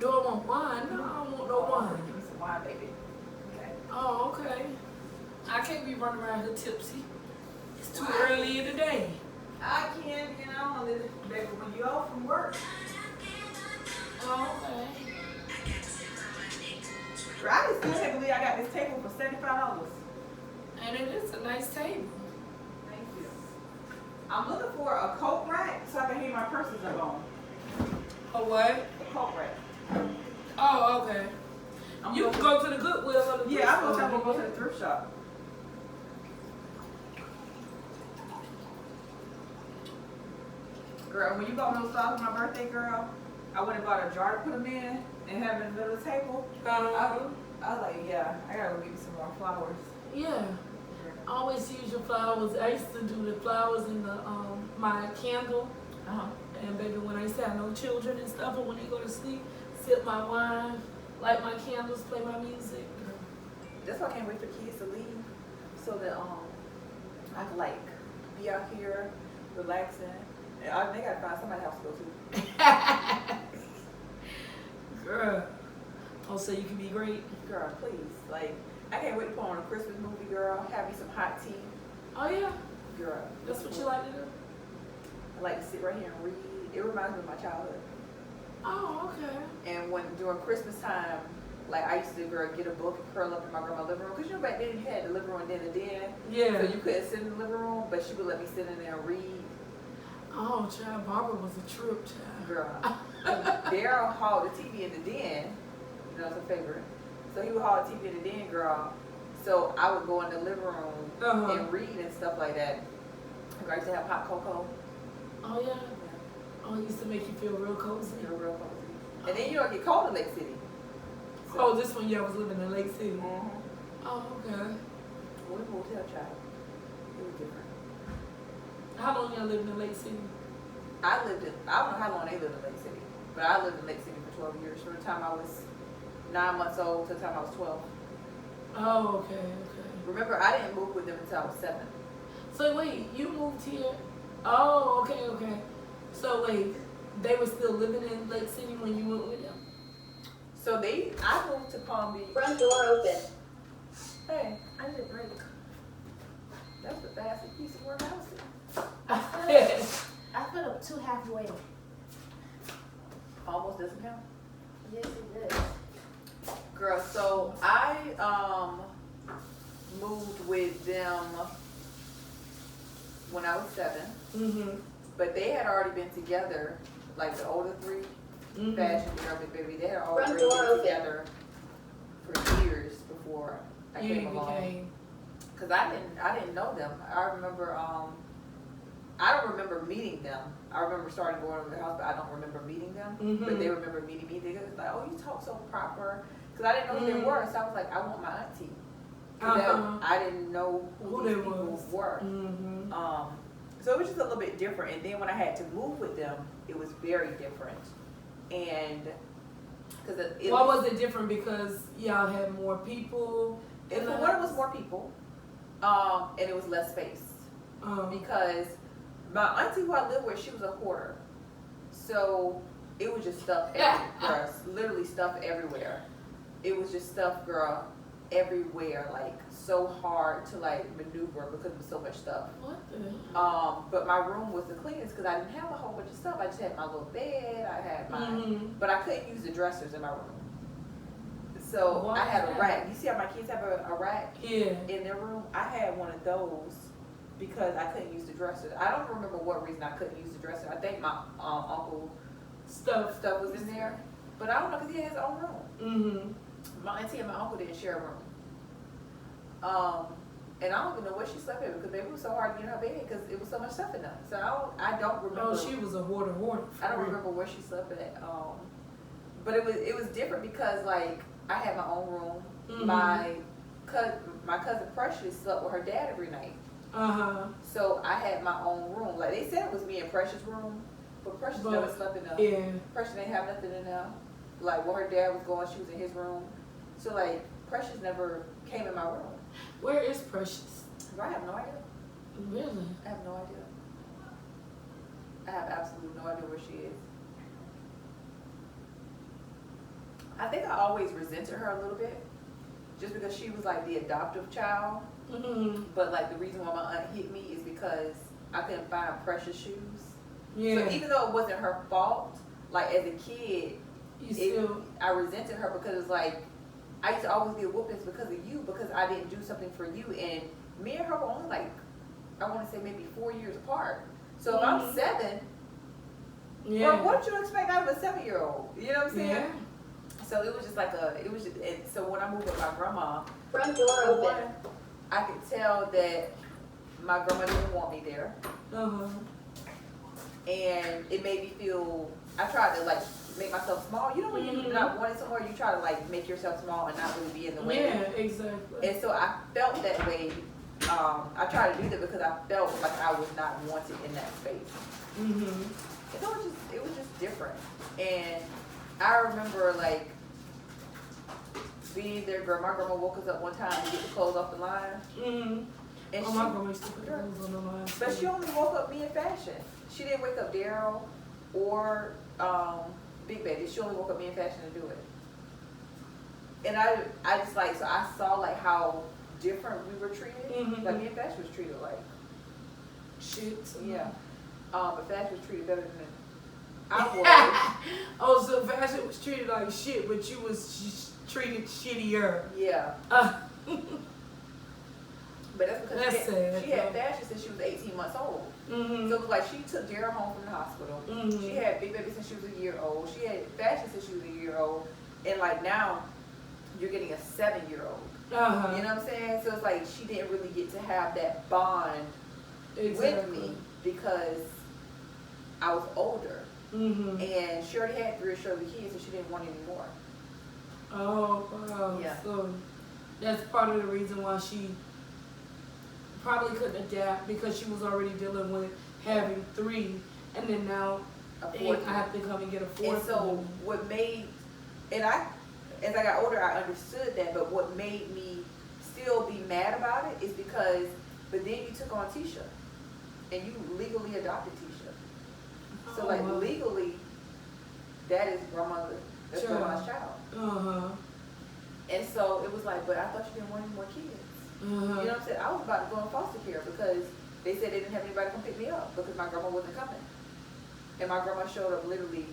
Do I want wine? No, I don't want no wine. Give me some wine, baby. Okay. Oh, okay. I can't be running around here tipsy. It's too early in the day. I can, baby, when you off from work. Oh, okay. I just can't believe I got this table for $75. And it is a nice table. Thank you. I'm looking for a coat rack so I can hang my purses up on. A what? A coat rack. Oh, okay. You can go to the Goodwill or the thrift Yeah, I'm store. gonna go to the thrift shop. Girl, when you got those flowers for my birthday, girl, I went and bought a jar to put them in and have it in the middle of the table. I was like, yeah, I gotta go get me some more flowers. Yeah. I always use your flowers. I used to do the flowers in the my candle. And baby, when I used to have no children and stuff, and when they go to sleep, sip my wine, light my candles, play my music. That's why I can't wait for kids to leave, so that I can like be out here relaxing. And they gotta find somebody else to go to. Girl. Oh, so you can be great. Girl, please. Like, I can't wait to put on a Christmas movie, girl. Have me some hot tea. Oh yeah. Girl. That's what you like to do? I like to sit right here and read. It reminds me of my childhood. Oh, okay. And when during Christmas time, like I used to get a book and curl up in my grandma's living room. Cause you know back then you had the living room and then the den. Yeah. So you couldn't sit in the living room, but she would let me sit in there and read. Oh, child, Barbara was a trip, child. Girl. Daryl hauled the TV in the den. You know, it's a favorite. So he would haul the TV in the den, girl. So I would go in the living room and read and stuff like that. I used to have hot cocoa. Oh yeah. Oh, it used to make you feel real cozy. Real cozy. And then you don't get cold in Lake City. So, oh, this one y'all was living in Lake City. Mm-hmm. Oh, okay. We moved here, child. It was different. How long y'all lived in Lake City? I don't know how long they lived in Lake City, but I lived in Lake City for 12 years. From the time I was 9 months old to the time I was 12. Oh, okay, okay. Remember, I didn't move with them until I was 7. So wait, you moved here? Oh, okay, okay. So wait, they were still living in Lake City when you went with them? So I moved to Palm Beach. Front door open. Hey, I did a break. That was the fastest piece of work I was doing. I filled up 2 halfway. Almost doesn't count. Yes, it does. Girl, so I moved with them when I was 7. Mm-hmm. But they had already been together, like the older 3, Fashion Girl, Big Baby, they had already been together for years before I came along. Cause I didn't know them. I remember, I don't remember meeting them. I remember starting going over their house, but I don't remember meeting them. But they remember meeting me. They was like, "Oh, you talk so proper." Cause I didn't know who they were, so I was like, "I want my auntie." I didn't know who these people were. So it was just a little bit different. And then when I had to move with them, it was very different. And because why was it different? Because y'all had more people. And for one, it was more people, and it was less space. Because my auntie who I lived with, she was a hoarder, so it was just stuff everywhere. Literally stuff everywhere. It was just stuff, girl, everywhere. Like so hard to like maneuver because of so much stuff. What the? But my room was the cleanest because I didn't have a whole bunch of stuff. I just had my little bed. I had my, but I couldn't use the dressers in my room. So I had a rack. You see how my kids have a rack in their room? I had one of those because I couldn't use the dresser. I don't remember what reason I couldn't use the dresser. I think my uncle stuff was in there, but I don't know because he had his own room. My auntie and my uncle didn't share a room. And I don't even know what she slept in because it was so hard to get in her bed because it was so much stuff in there. So I don't remember. Oh, she was a hoarder. I don't remember where she slept at. But it was different because like I had my own room. My cousin Precious slept with her dad every night. So I had my own room. Like they said it was me and Precious' room, but Precious never slept in there. Yeah. Precious didn't have nothing in there. Like where her dad was going, she was in his room. So like Precious never came in my room. Where is Precious? I have no idea. Really? I have no idea. I have absolutely no idea where she is. I think I always resented her a little bit, just because she was like the adoptive child. Mm-hmm. But like the reason why my aunt hit me is because I couldn't find precious shoes. Yeah. So even though it wasn't her fault, like as a kid, I resented her because it's like I used to always get whoopings because of you, because I didn't do something for you. And me and her were only like, I want to say maybe 4 years apart. So if I'm 7, well, what did you expect out of a 7-year-old? You know what I'm saying? Yeah. So it was just like so when I moved with my grandma, Front door open. I could tell that my grandma didn't want me there. Uh-huh. And it made me feel, I tried to like make myself small. You know when you're not wanted somewhere, you try to like make yourself small and not really be in the way. Yeah, exactly. And so I felt that way. I tried to do that because I felt like I was not wanted in that space. Mm-hmm. And it was just different. And I remember like being there. My grandma woke us up one time to get the clothes off the line. Mm-hmm. And my grandma used to put the clothes on the line. But she only woke up me in fashion. She didn't wake up Daryl or Big Baby. She only woke up me in fashion to do it. And I just like, so I saw like how different we were treated. Mm-hmm. Like me and fashion was treated like shit. yeah. But fashion was treated better than I was. Oh, so fashion was treated like shit, but you was treated shittier. Yeah. But that's because she had fashion since she was 18 months old. Mm-hmm. So it was like she took Daryl home from the hospital. Mm-hmm. She had Big Baby since she was a year old. She had fashion since she was a year old. And like now, you're getting a 7-year-old. Uh-huh. You know what I'm saying? So it's like she didn't really get to have that bond with me because I was older. Mm-hmm. And she already had 3 or 4 kids, so she didn't want any more. Oh, wow. Yeah. So that's part of the reason why she probably couldn't adapt, because she was already dealing with having 3, and then now I have to come and get a 4th. And so what made, and as I got older, I understood that, but what made me still be mad about it is because, but then you took on Tisha, and you legally adopted Tisha. So like legally, that is that's grandma's child. Uh-huh. And so it was like, but I thought you didn't want any more kids. You know what I'm saying? I was about to go in foster care because they said they didn't have anybody to come pick me up because my grandma wasn't coming. And my grandma showed up literally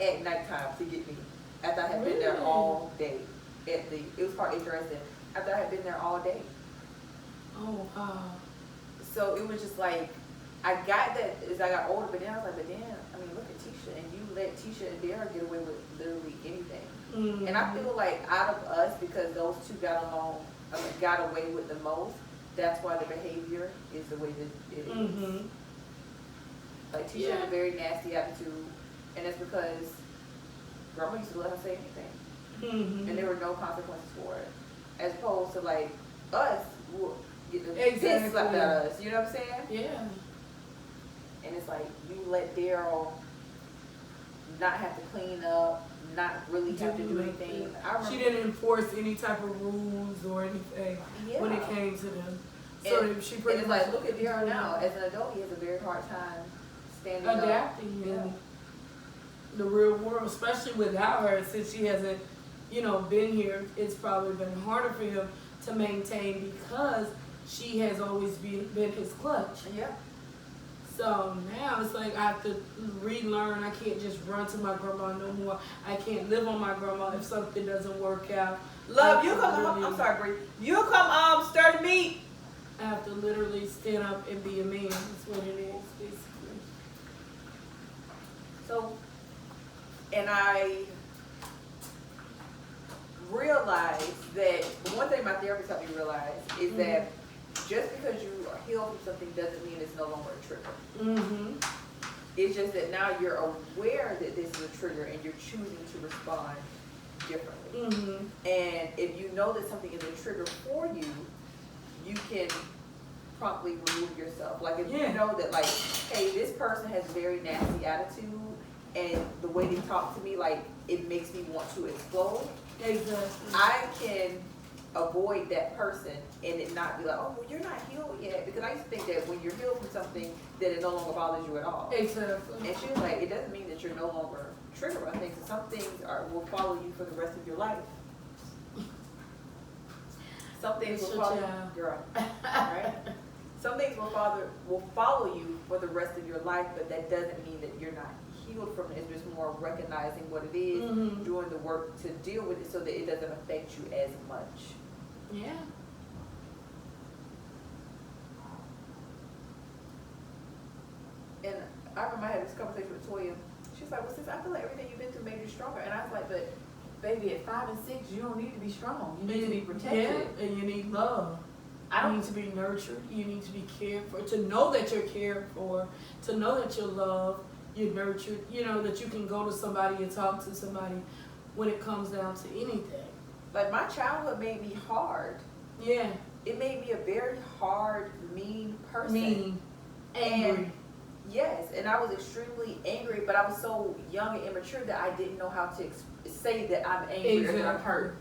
at nighttime to get me after I had been there all day. It was called interesting. After I had been there all day. Oh, wow. So it was just like, I got that as I got older, but then I was like, but then, I mean, look at Tisha, and you let Tisha and Dara get away with literally anything. Mm-hmm. And I feel like out of us, because those two got away with the most, that's why the behavior is the way that it is. Mm-hmm. Like Tisha had a very nasty attitude, and it's because grandma used to let her say anything. Mm-hmm. And there were no consequences for it. As opposed to like us, who get the Exactly. piss slapped out of us, you know what I'm saying? Yeah. And it's like, you let Daryl not have to clean up, not really have to do anything. She didn't enforce any type of rules or anything when it came to them. So she pretty and it's like, look at Daryl now. As an adult, he has a very hard time standing adapting in the real world, especially without her, since she hasn't, been here. It's probably been harder for him to maintain because she has always been his clutch. Yeah. So now it's like I have to relearn. I can't just run to my grandma no more. I can't live on my grandma if something doesn't work out. Love, you come. I'm sorry, Bree. You come stir the meat. I have to literally stand up and be a man. That's what it is, basically. So, and I realized that one thing my therapist helped me realize is that just because you are healed from something doesn't mean it's no longer a trigger. Mm-hmm. It's just that now you're aware that this is a trigger and you're choosing to respond differently. Mm-hmm. And if you know that something is a trigger for you, you can promptly remove yourself. Like if you know that like, hey, this person has a very nasty attitude and the way they talk to me, like it makes me want to explode. Exactly. I can avoid that person and it not be like, oh, well, you're not healed yet. Because I used to think that when you're healed from something, that it no longer bothers you at all. Exactly. And she was like, it doesn't mean that you're no longer trigger on things. And some things will follow you for the rest of your life. Some things will follow you, girl. Right? Some things will follow you for the rest of your life, but that doesn't mean that you're not healed from it. It's just more recognizing what it is, doing the work to deal with it so that it doesn't affect you as much. Yeah. And I remember I had this conversation with Toya. She's like, well, sis, I feel like everything you've been through made you stronger. And I was like, but baby, at 5 and 6, you don't need to be strong. You need to be protected. Yeah, and you need love. You need to be nurtured. You need to be cared for. To know that you're cared for. To know that you're loved. You're nurtured. You know, that you can go to somebody and talk to somebody when it comes down to anything. Like, my childhood made me hard. Yeah. It made me a very hard, mean person. Mean. Angry. And yes, and I was extremely angry, but I was so young and immature that I didn't know how to say that I'm angry or that I'm hurt.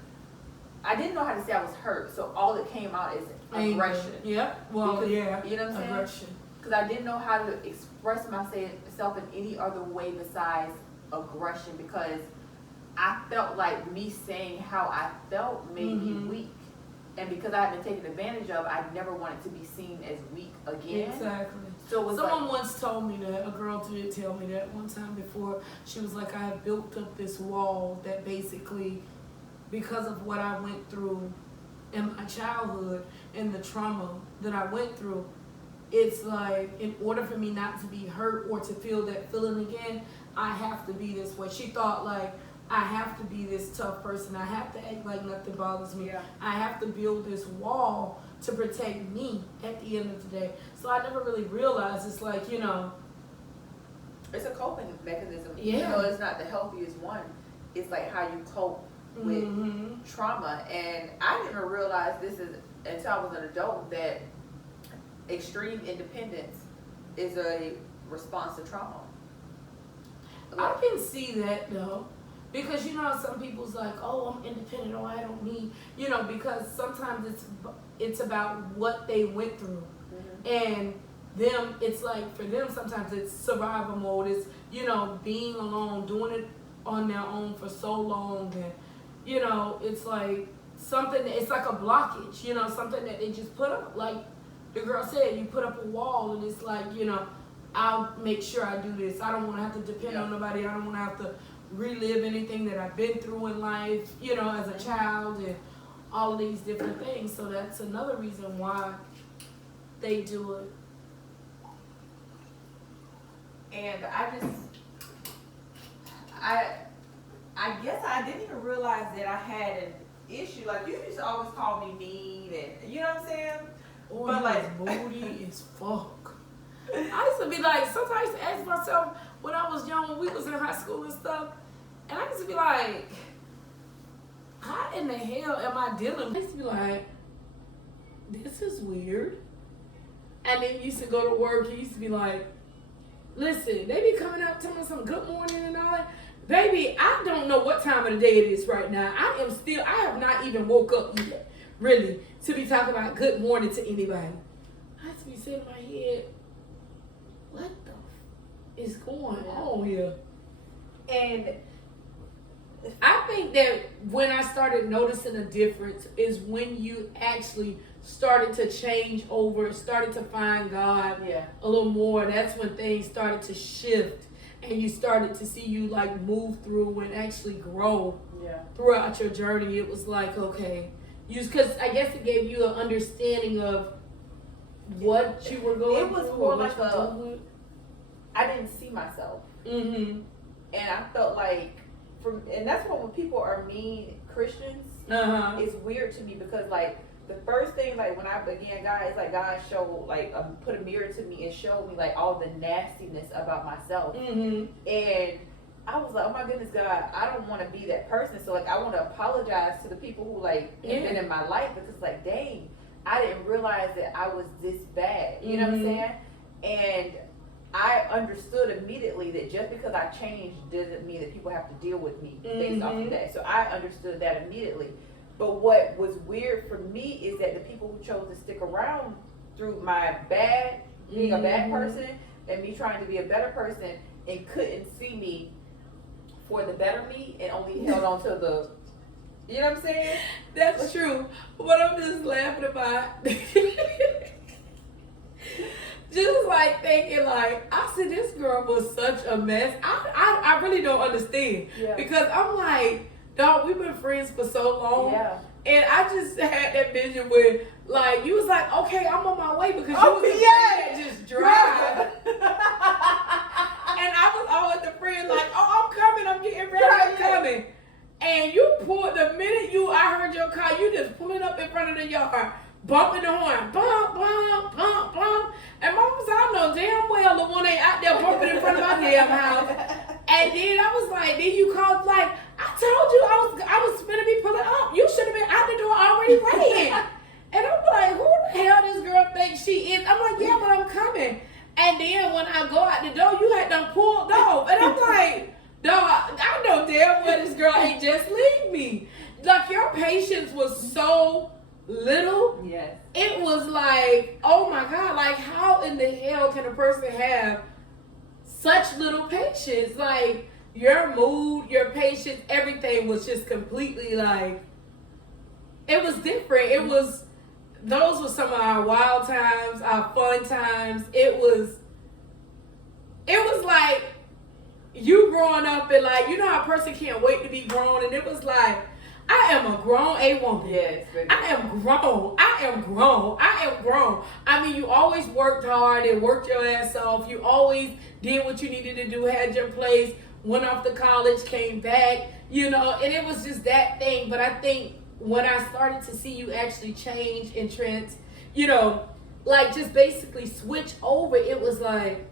I didn't know how to say I was hurt, so all that came out is aggression. Yeah, well, because, yeah, you know what I'm saying? Aggression. Because I didn't know how to express myself in any other way besides aggression, because I felt like me saying how I felt made me weak. And because I had been taken advantage of, I never wanted to be seen as weak again. Exactly. So it was someone once told me that, a girl did tell me that one time before. She was like, I have built up this wall that basically, because of what I went through in my childhood and the trauma that I went through, it's like, in order for me not to be hurt or to feel that feeling again, I have to be this way. She thought like, I have to be this tough person. I have to act like nothing bothers me. Yeah. I have to build this wall to protect me at the end of the day. So I never really realized it's like, you know. It's a coping mechanism. Yeah. You know, it's not the healthiest one. It's like how you cope with trauma. And I didn't even realize this until I was an adult, that extreme independence is a response to trauma. I can see that though. Because, you know, some people's like, oh, I'm independent, or I don't need, you know, because sometimes it's about what they went through. And them, it's like, for them, sometimes it's survival mode. It's, you know, being alone, doing it on their own for so long. And, you know, it's like something, it's like a blockage, you know, something that they just put up. Like the girl said, you put up a wall and it's like, you know, I'll make sure I do this. I don't want to have to depend on nobody. I don't want to have to relive anything that I've been through in life, you know, as a child, and all of these different things. So that's another reason why they do it. And I guess I didn't even realize that I had an issue. Like, you used to always call me mean, and you know what I'm saying? Oh, but like, moody as fuck. I used to be like, sometimes I used to ask myself when I was young, when we was in high school and stuff, and I used to be like, how in the hell am I dealing with? I used to be like, this is weird. And then used to go to work, he used to be like, listen, they be coming up telling me some good morning and all that. Baby, I don't know what time of the day it is right now. I have not even woke up yet, really, to be talking about good morning to anybody. I used to be sitting in my head, what the is going on here? And I think that when I started noticing a difference is when you actually started to change over, started to find God a little more. That's when things started to shift and you started to see you like move through and actually grow throughout your journey. It was like, okay, because I guess it gave you an understanding of what you were going through. It was more like I didn't see myself. And I felt like, and that's when people are mean Christians, it's weird to me, because like the first thing, like when I began God, it's like God showed, like put a mirror to me and showed me like all the nastiness about myself. And I was like, oh my goodness, God, I don't want to be that person. So like I want to apologize to the people who like have been in my life, because like, dang, I didn't realize that I was this bad. You know what I'm saying? And I understood immediately that just because I changed doesn't mean that people have to deal with me based off of that. So I understood that immediately. But what was weird for me is that the people who chose to stick around through my being a bad person and me trying to be a better person, and couldn't see me for the better me and only held on to the, you know what I'm saying? That's true. What I'm just laughing about, just like thinking like, I said this girl was such a mess. I really don't understand. Yeah. Because I'm like, dog, we've been friends for so long. Yeah. And I just had that vision where, like, you was like, okay, I'm on my way because you was the friend that just drive. And I was always the friend like, oh, I'm coming, I'm getting ready, I'm coming. And you pulled, the minute I heard your car, you just pulling up in front of the yard, bumping the horn, bump, bump, bump, bump. And Mom was, I know damn well the one ain't out there bumping in front of my damn house. And then I was like, then you called like, I told you I was gonna be pulling up. You should have been out the door already waiting. And I'm like, who the hell this girl thinks she is? I'm like, yeah, but I'm coming. And then when I go out the door, you had done pulled off. And I'm like, dog, I know damn well this girl ain't just leave me. Like, your patience was so little. Yes. It was like, oh my God, like how in the hell can a person have such little patience? Like, your mood, your patience, everything was just completely like, it was different. It was, those were some of our wild times, our fun times. It was like you growing up and like, you know how a person can't wait to be grown, and it was like, I am a grown woman. Yes, baby. I am grown. I mean, you always worked hard and worked your ass off. You always did what you needed to do, had your place, went off to college, came back, you know, and it was just that thing. But I think when I started to see you actually change and you know, like just basically switch over, it was like,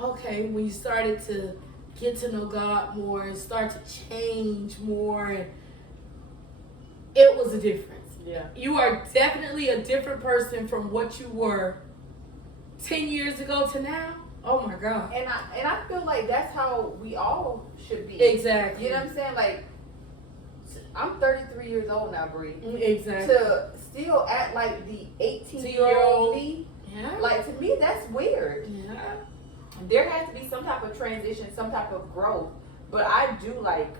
okay, when you started to get to know God more and start to change more, and it was a difference. Yeah. You are definitely a different person from what you were 10 years ago to now. Oh my God. And I feel like that's how we all should be. Exactly. You know what I'm saying? Like, I'm 33 years old now, Bree. Exactly. To still act like the 18-year-old me, Yeah. like, to me, that's weird. Yeah. There has to be some type of transition, some type of growth. But I do, like,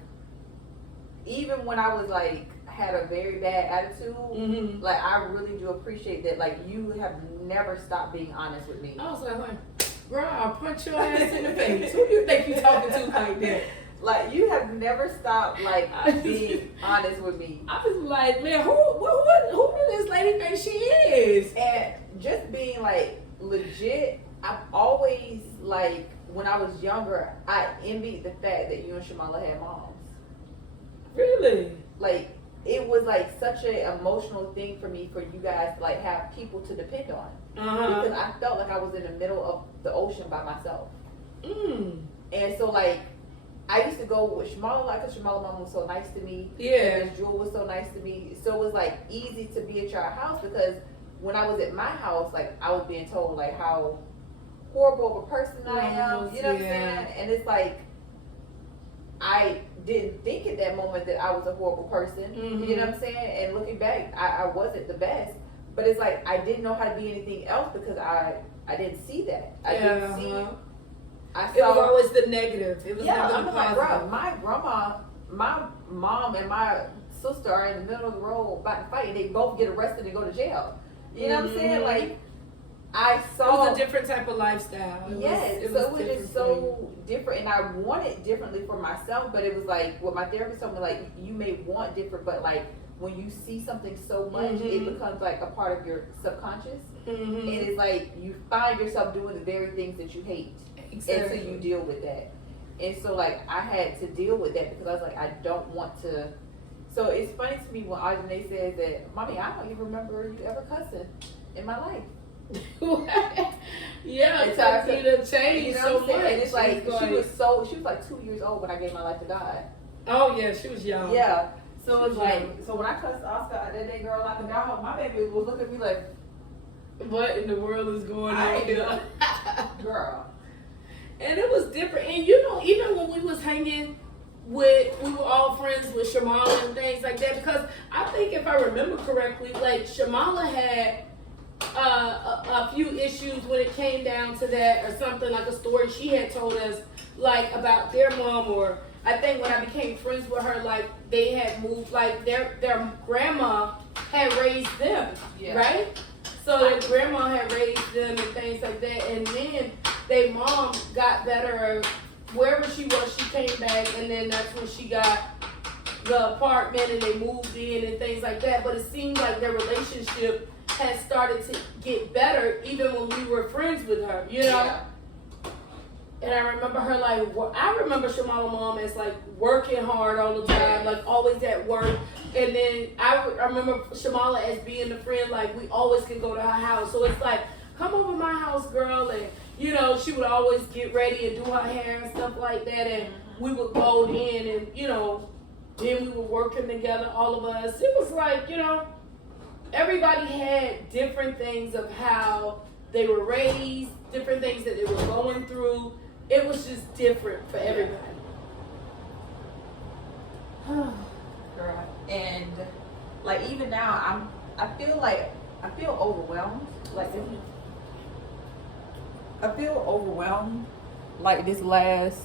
even when I was, like, had a very bad attitude, Mm-hmm. like, I really do appreciate that, like, you have never stopped being honest with me. I was like, girl, I'll punch your ass in the face. Who do you think you talking to like that? Like, you have never stopped, like, being honest with me. I was like, man, who do this lady think she is? And just being, like, legit, I've always, like, when I was younger, I envied the fact that you and Shamala had moms. Really? Like, it was, like, such an emotional thing for me for you guys to, like, have people to depend on. Uh-huh. Because I felt like I was in the middle of the ocean by myself. And so, like, I used to go with Shamala, like, because Shamala mom was so nice to me. Yeah. And Jewel was so nice to me. So it was, like, easy to be at your house because when I was at my house, like, I was being told, like, how horrible of a person I am. You know what I'm saying? And it's like, I didn't think at that moment that I was a horrible person. Mm-hmm. You know what I'm saying? And looking back, I wasn't the best. But it's like, I didn't know how to be anything else because I didn't see that. I didn't see. I saw, it was always the negative. It was never I'm the like, positive. bro, my grandma, my mom, and my sister are in the middle of the road about to fight, and they both get arrested and go to jail. You know what I'm saying? Like, I saw. It was a different type of lifestyle. It was just so different, and I wanted differently for myself. But it was like what my therapist told me, like, you may want different, but like when you see something so much, it becomes like a part of your subconscious, and it's like you find yourself doing the very things that you hate. Exactly. Until you deal with that. And so, like, I had to deal with that because I was like, I don't want to. So it's funny to me when Ajane says that, Mommy, I don't even remember you ever cussing in my life. Yeah, it's time for you to change, you know so what I'm saying? much. And it's like, she was like 2 years old when I gave my life to God. Oh, yeah, she was young. Yeah. So She it's was like, young. so when I cussed Oscar that day, girl, I could down, my baby was looking at me like, what in the world is going on here? Girl. And it was different. And you know, even when we was hanging with, we were all friends with Shamala and things like that, because I think if I remember correctly, like Shamala had a few issues when it came down to that, or something, like a story she had told us, like about their mom, or I think when I became friends with her, like they had moved, like their grandma had raised them, right? So their grandma had raised them and things like that, and then their mom got better. Wherever she was, she came back, and then that's when she got the apartment and they moved in and things like that. But it seemed like their relationship had started to get better even when we were friends with her, you know? Yeah. And I remember her like, I remember Shamala mom as like working hard all the time, like always at work. And then I remember Shamala as being the friend, like we always could go to her house. So it's like, come over my house, girl. And, you know, she would always get ready and do her hair and stuff like that. And we would go in and, you know, then we were working together, all of us. It was like, you know, everybody had different things of how they were raised, different things that they were going through. It was just different for everybody. Girl, and like even now, I feel overwhelmed. Like I feel overwhelmed. Like this last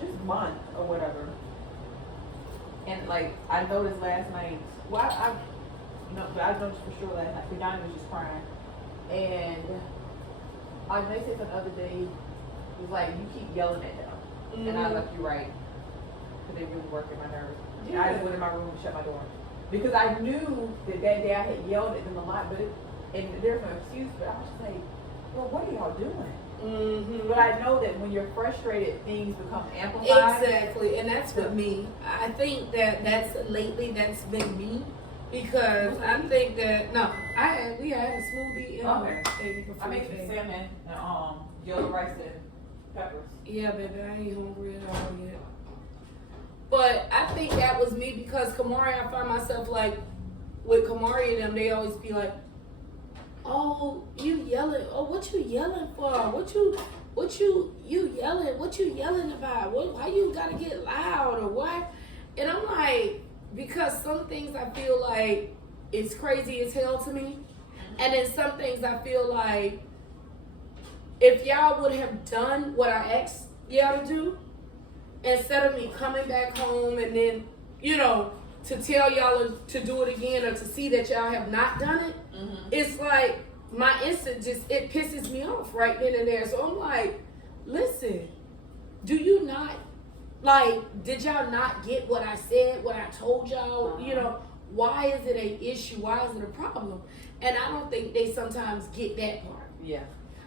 just month or whatever. And like I noticed last night. Well, I noticed for sure last night. Donnie was just crying, and I noticed the other day. It was like you keep yelling at them, and I left you right because they really working my nerves. Yeah. I just went in my room and shut my door because I knew that day I had yelled at them a lot, and there's no excuse. But I was just like, well, what are y'all doing? Mm-hmm. But I know that when you're frustrated, things become amplified. Exactly, and that's with me. I think that's been me. Because I think that we had a smoothie and I made some salmon and yellow rice and peppers. Yeah, baby, I ain't hungry at all yet. But I think that was me because Kamari, I find myself like with Kamari and them, they always be like, "Oh, you yelling? Oh, what you yelling for? What you yelling? What you yelling about? Why you gotta get loud or what?" And I'm like, because some things I feel like it's crazy as hell to me. And then some things I feel like if y'all would have done what I asked y'all to do, instead of me coming back home and then, you know, to tell y'all to do it again or to see that y'all have not done it, it's like my instant it pisses me off right then and there. So I'm like, listen, do you not, like, did y'all not get what I said, what I told y'all? You know, why is it an issue? Why is it a problem? And I don't think they sometimes get that part. Yeah.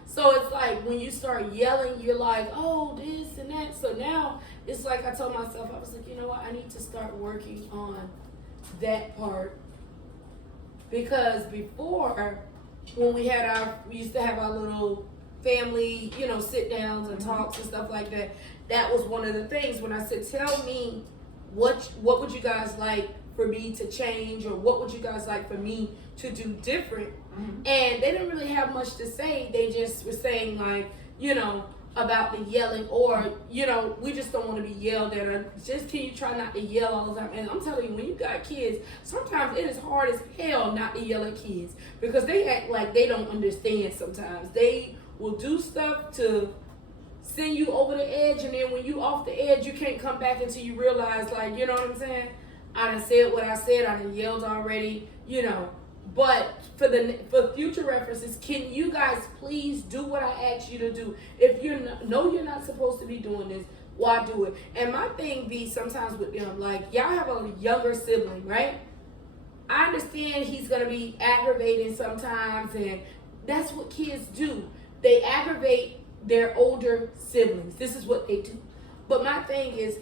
So it's like when you start yelling, you're like, oh, this and that. So now it's like I told myself, I was like, you know what? I need to start working on that part. Because before, when we used to have our little family, you know, sit downs and talks and stuff like that. That was one of the things when I said, tell me what would you guys like for me to change, or what would you guys like for me to do different? And they didn't really have much to say. They just were saying like, you know, about the yelling, or, you know, we just don't want to be yelled at, or just can you try not to yell all the time? And I'm telling you, when you got kids, sometimes it is hard as hell not to yell at kids because they act like they don't understand sometimes. They will do stuff to send you over the edge, and then when you off the edge, you can't come back until you realize, like, you know what I'm saying? I done said what I said, I done yelled already, you know. But for future references, can you guys please do what I asked you to do? If you know you're not supposed to be doing this, why do it? And my thing be sometimes with them, like, y'all have a younger sibling, right? I understand he's going to be aggravating sometimes, and that's what kids do. They aggravate their older siblings. This is what they do. But my thing is,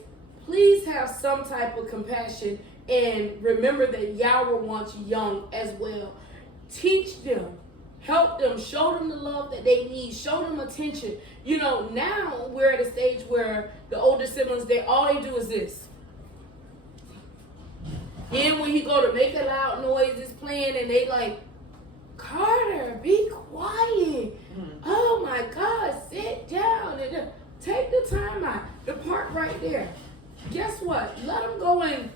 please have some type of compassion and remember that y'all were once young as well. Teach them, help them, show them the love that they need, show them attention. You know, now we're at a stage where the older siblings, all they do is this. Then when he go to make a loud noise, it's playing, and they like, Carter, be quiet. Oh my God, sit down and take the time out. The park right there. Guess what? Let him go and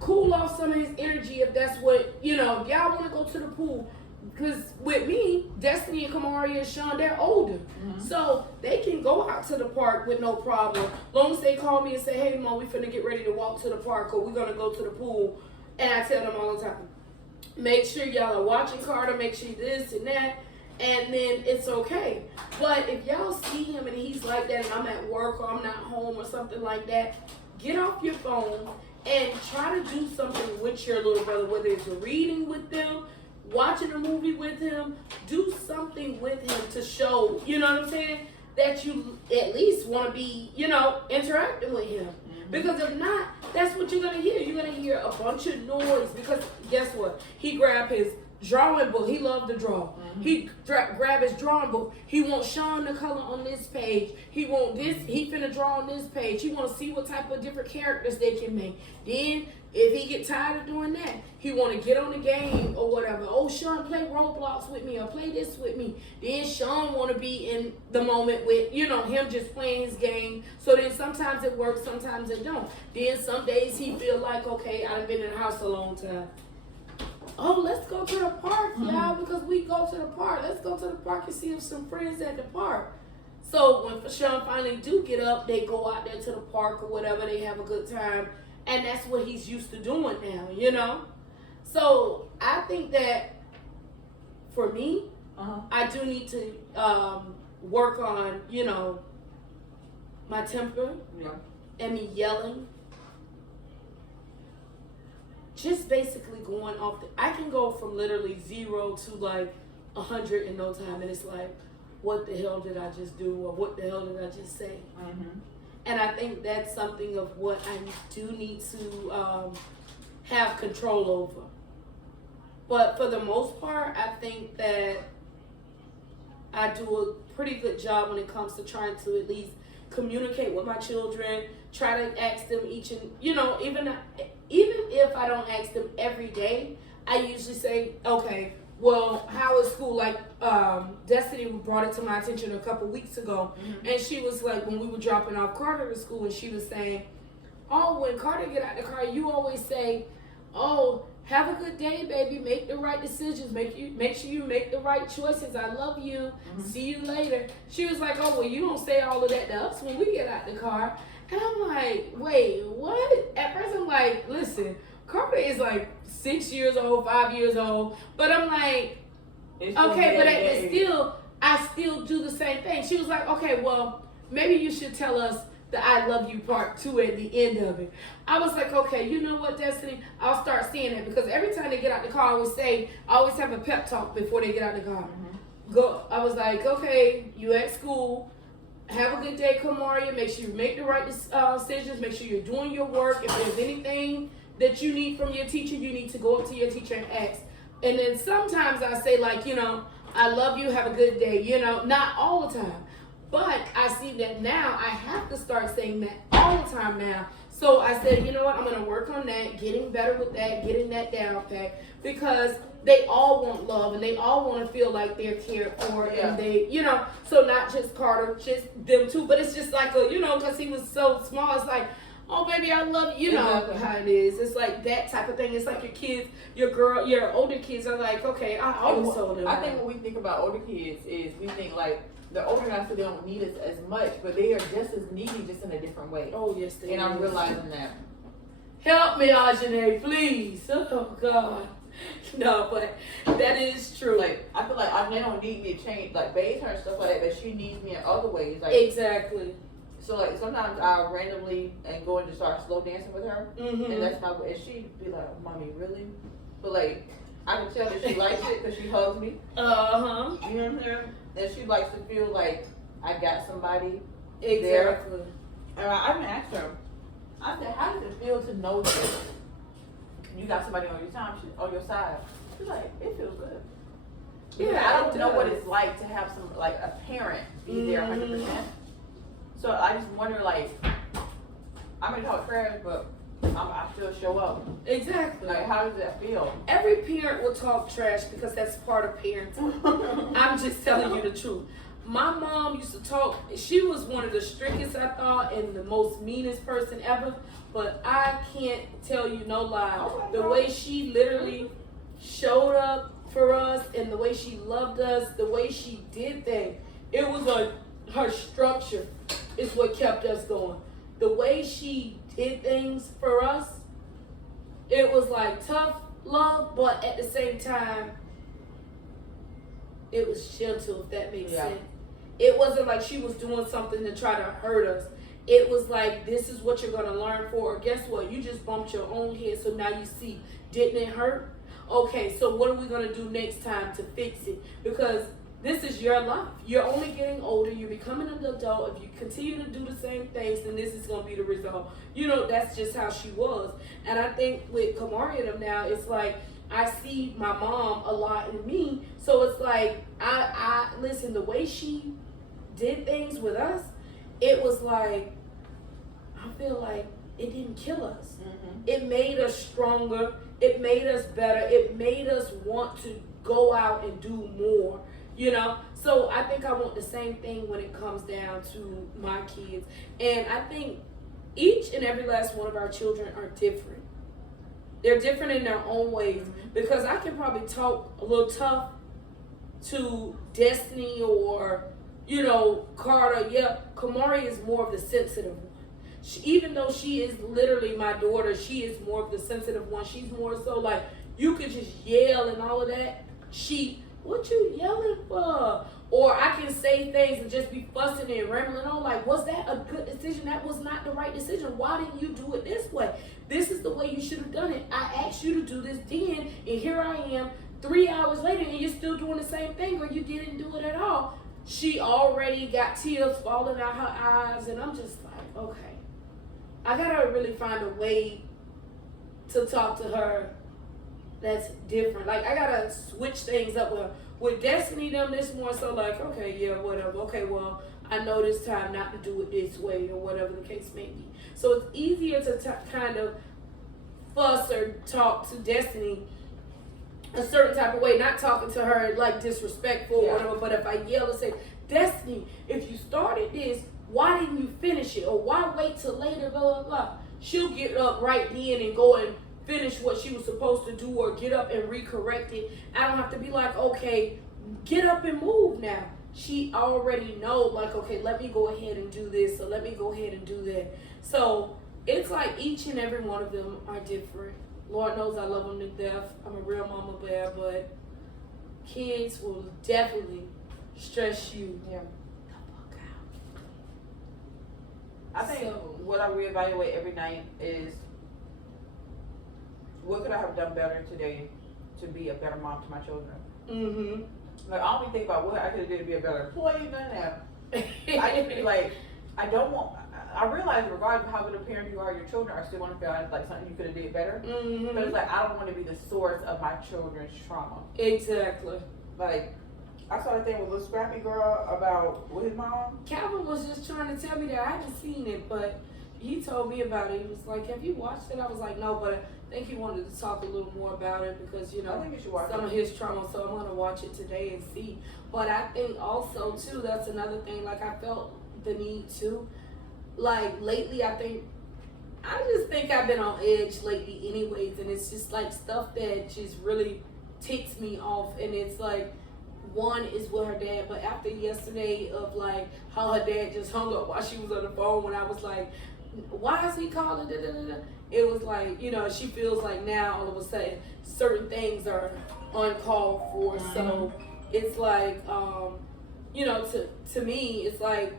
cool off some of his energy if that's what, you know, if y'all want to go to the pool, because with me, Destiny and Kamari and Sean, they're older. Mm-hmm. So they can go out to the park with no problem. Long as they call me and say, hey, Mom, we finna get ready to walk to the park or we're going to go to the pool. And I tell them all the time, make sure y'all are watching Carter, make sure this and that. And then it's okay. But if y'all see him and he's like that and I'm at work or I'm not home or something like that, get off your phone and try to do something with your little brother, whether it's reading with them, watching a movie with him, do something with him to show, you know what I'm saying, that you at least want to be, you know, interacting with him. Mm-hmm. Because if not, that's what you're going to hear. You're going to hear a bunch of noise because guess what? He grabbed his drawing book. He loved to draw. Mm-hmm. He grab his drawing book. He wants Sean the color on this page. He want this. He finna draw on this page. He want to see what type of different characters they can make. Then if he get tired of doing that, he want to get on the game or whatever. Oh, Sean, play Roblox with me or play this with me. Then Sean want to be in the moment with, you know, him just playing his game. So then sometimes it works, sometimes it don't. Then some days he feel like, okay, I've been in the house a long time. Oh, let's go to the park, y'all, because we go to the park. Let's go to the park and see some friends at the park. So when Sean finally do get up, they go out there to the park or whatever. They have a good time. And that's what he's used to doing now, you know? So I think that for me, I do need to work on, you know, my temper and me yelling. Just basically going off I can go from literally 0 to like 100 in no time, and it's like, what the hell did I just do, or what the hell did I just say? Mm-hmm. And I think that's something of what I do need to have control over. But for the most part, I think that I do a pretty good job when it comes to trying to at least communicate with my children, try to ask them each and, you know, even if I don't ask them every day, I usually say, okay, well, how is school? Like, Destiny brought it to my attention a couple weeks ago, and she was like, when we were dropping off Carter to school, and she was saying, oh, when Carter get out the car, you always say, oh, have a good day, baby, make the right decisions, make sure you make the right choices, I love you, see you later. She was like, oh, well, you don't say all of that to us when we get out the car. And I'm like, wait, what? At first I'm like, listen, Carter is like 6 years old, 5 years old. But I'm like, okay, but I still do the same thing. She was like, okay, well, maybe you should tell us the I love you part 2 at the end of it. I was like, okay, you know what, Destiny? I'll start saying that because every time they get out the car, I always have a pep talk before they get out the car. I was like, okay, you at school. Have a good day, Kamaria. Make sure you make the right decisions. Make sure you're doing your work. If there's anything that you need from your teacher, you need to go up to your teacher and ask. And then sometimes I say, like, you know, I love you, have a good day, you know, not all the time. But I see that now I have to start saying that all the time now. So I said, you know what, I'm going to work on that, getting better with that, getting that down pat, because they all want love and they all want to feel like they're cared for, and they, you know, so not just Carter, just them too, but it's just like a, you know, because he was so small, it's like, oh baby, I love you, you know how it is. It's like that type of thing. It's like your kids, your older kids are like, okay, I always told them. I think when we think about older kids is we think like the older guys, so they don't need us as much, but they are just as needy, just in a different way. Oh yes, they and I'm realizing that. Help me, Ajane, please. Oh God. No, but that is true. Like I feel like Ajane don't need me to change, like bathe her and stuff like that, but she needs me in other ways. Like exactly. So like sometimes I'll randomly and go and just start slow dancing with her, and that's my way. And she'd be like, "Mommy, really?" But like I can tell that she likes it because she hugs me. You know what I'm saying? And she likes to feel like I got somebody there. And I even asked her. I said, "How does it feel to know that you got somebody on your side?" She's like, "It feels good." Yeah, I don't know what it's like to have some like a parent be there 100%. So I just wonder, like, I'm gonna talk trash, but I still show up. Exactly. Like, how does that feel? Every parent will talk trash because that's part of parenting. I'm just telling you the truth. My mom used to talk. She was one of the strictest, I thought, and the most meanest person ever. But I can't tell you no lie. The way she literally showed up for us and the way she loved us, the way she did things, it was like her structure is what kept us going. The way she did things for us, it was like tough love, but at the same time, it was gentle, if that makes sense. It wasn't like she was doing something to try to hurt us. It was like, this is what you're going to learn for. Or guess what? You just bumped your own head, so now you see, didn't it hurt? Okay, so what are we going to do next time to fix it? Because this is your life. You're only getting older. You're becoming an adult. If you continue to do the same things, then this is going to be the result. You know, that's just how she was. And I think with Kamari and them now, it's like, I see my mom a lot in me. So it's like, I listen, the way she did things with us, it was like, I feel like it didn't kill us. Mm-hmm. It made us stronger. It made us better. It made us want to go out and do more, you know? So I think I want the same thing when it comes down to my kids. And I think each and every last one of our children are different. They're different in their own ways. Mm-hmm. Because I can probably talk a little tough to Destiny or, you know, Carter. Yeah, Kamari is more of the sensitive one. Even though she is literally my daughter, she is more of the sensitive one. She's more so like, you could just yell and all of that. What you yelling for? Or I can say things and just be fussing and rambling on like, was that a good decision? That was not the right decision. Why didn't you do it this way? This is the way you should have done it. I asked you to do this then, and here I am 3 hours later, and you're still doing the same thing, or you didn't do it at all. She already got tears falling out her eyes, and I'm just like, okay. I gotta really find a way to talk to her that's different. Like, I gotta switch things up with her. With Destiny, them, this more so like, okay, yeah, whatever. Okay, well, I know this time not to do it this way or whatever the case may be. So it's easier to kind of fuss or talk to Destiny a certain type of way, not talking to her like disrespectful or whatever, but if I yell and say, Destiny, if you started this, why didn't you finish it? Or why wait till later, blah, blah, blah. She'll get up right then and go and finish what she was supposed to do or get up and recorrect it. I don't have to be like, okay, get up and move now. She already knows, like, okay, let me go ahead and do this, or let me go ahead and do that. So it's like each and every one of them are different. Lord knows I love them to death. I'm a real mama bear, but kids will definitely stress you. Yeah. I think what I reevaluate every night is, what could I have done better today to be a better mom to my children? Mm-hmm. Like, I only think about what I could have did to be a better employee than that. I just be like, I realize regardless of how good a parent you are, your children are still going to feel like something you could have did better. Mm-hmm. But it's like, I don't want to be the source of my children's trauma. Exactly. Like, I saw a thing with a little scrappy girl about with his mom. Calvin was just trying to tell me that. I haven't seen it, but he told me about it. He was like, have you watched it? I was like, no, but I think he wanted to talk a little more about it because, you know, I think you should watch some of his trauma, so I'm going to watch it today and see. But I think also, too, that's another thing, like, I felt the need to. Like, lately, I just think I've been on edge lately anyways, and it's just, like, stuff that just really ticks me off, and it's, like, one is with her dad, but after yesterday of, like, how her dad just hung up while she was on the phone when I was like, why is he calling? It was like, you know, she feels like now all of a sudden certain things are uncalled for. Mm-hmm. So it's like, you know, to me, it's like,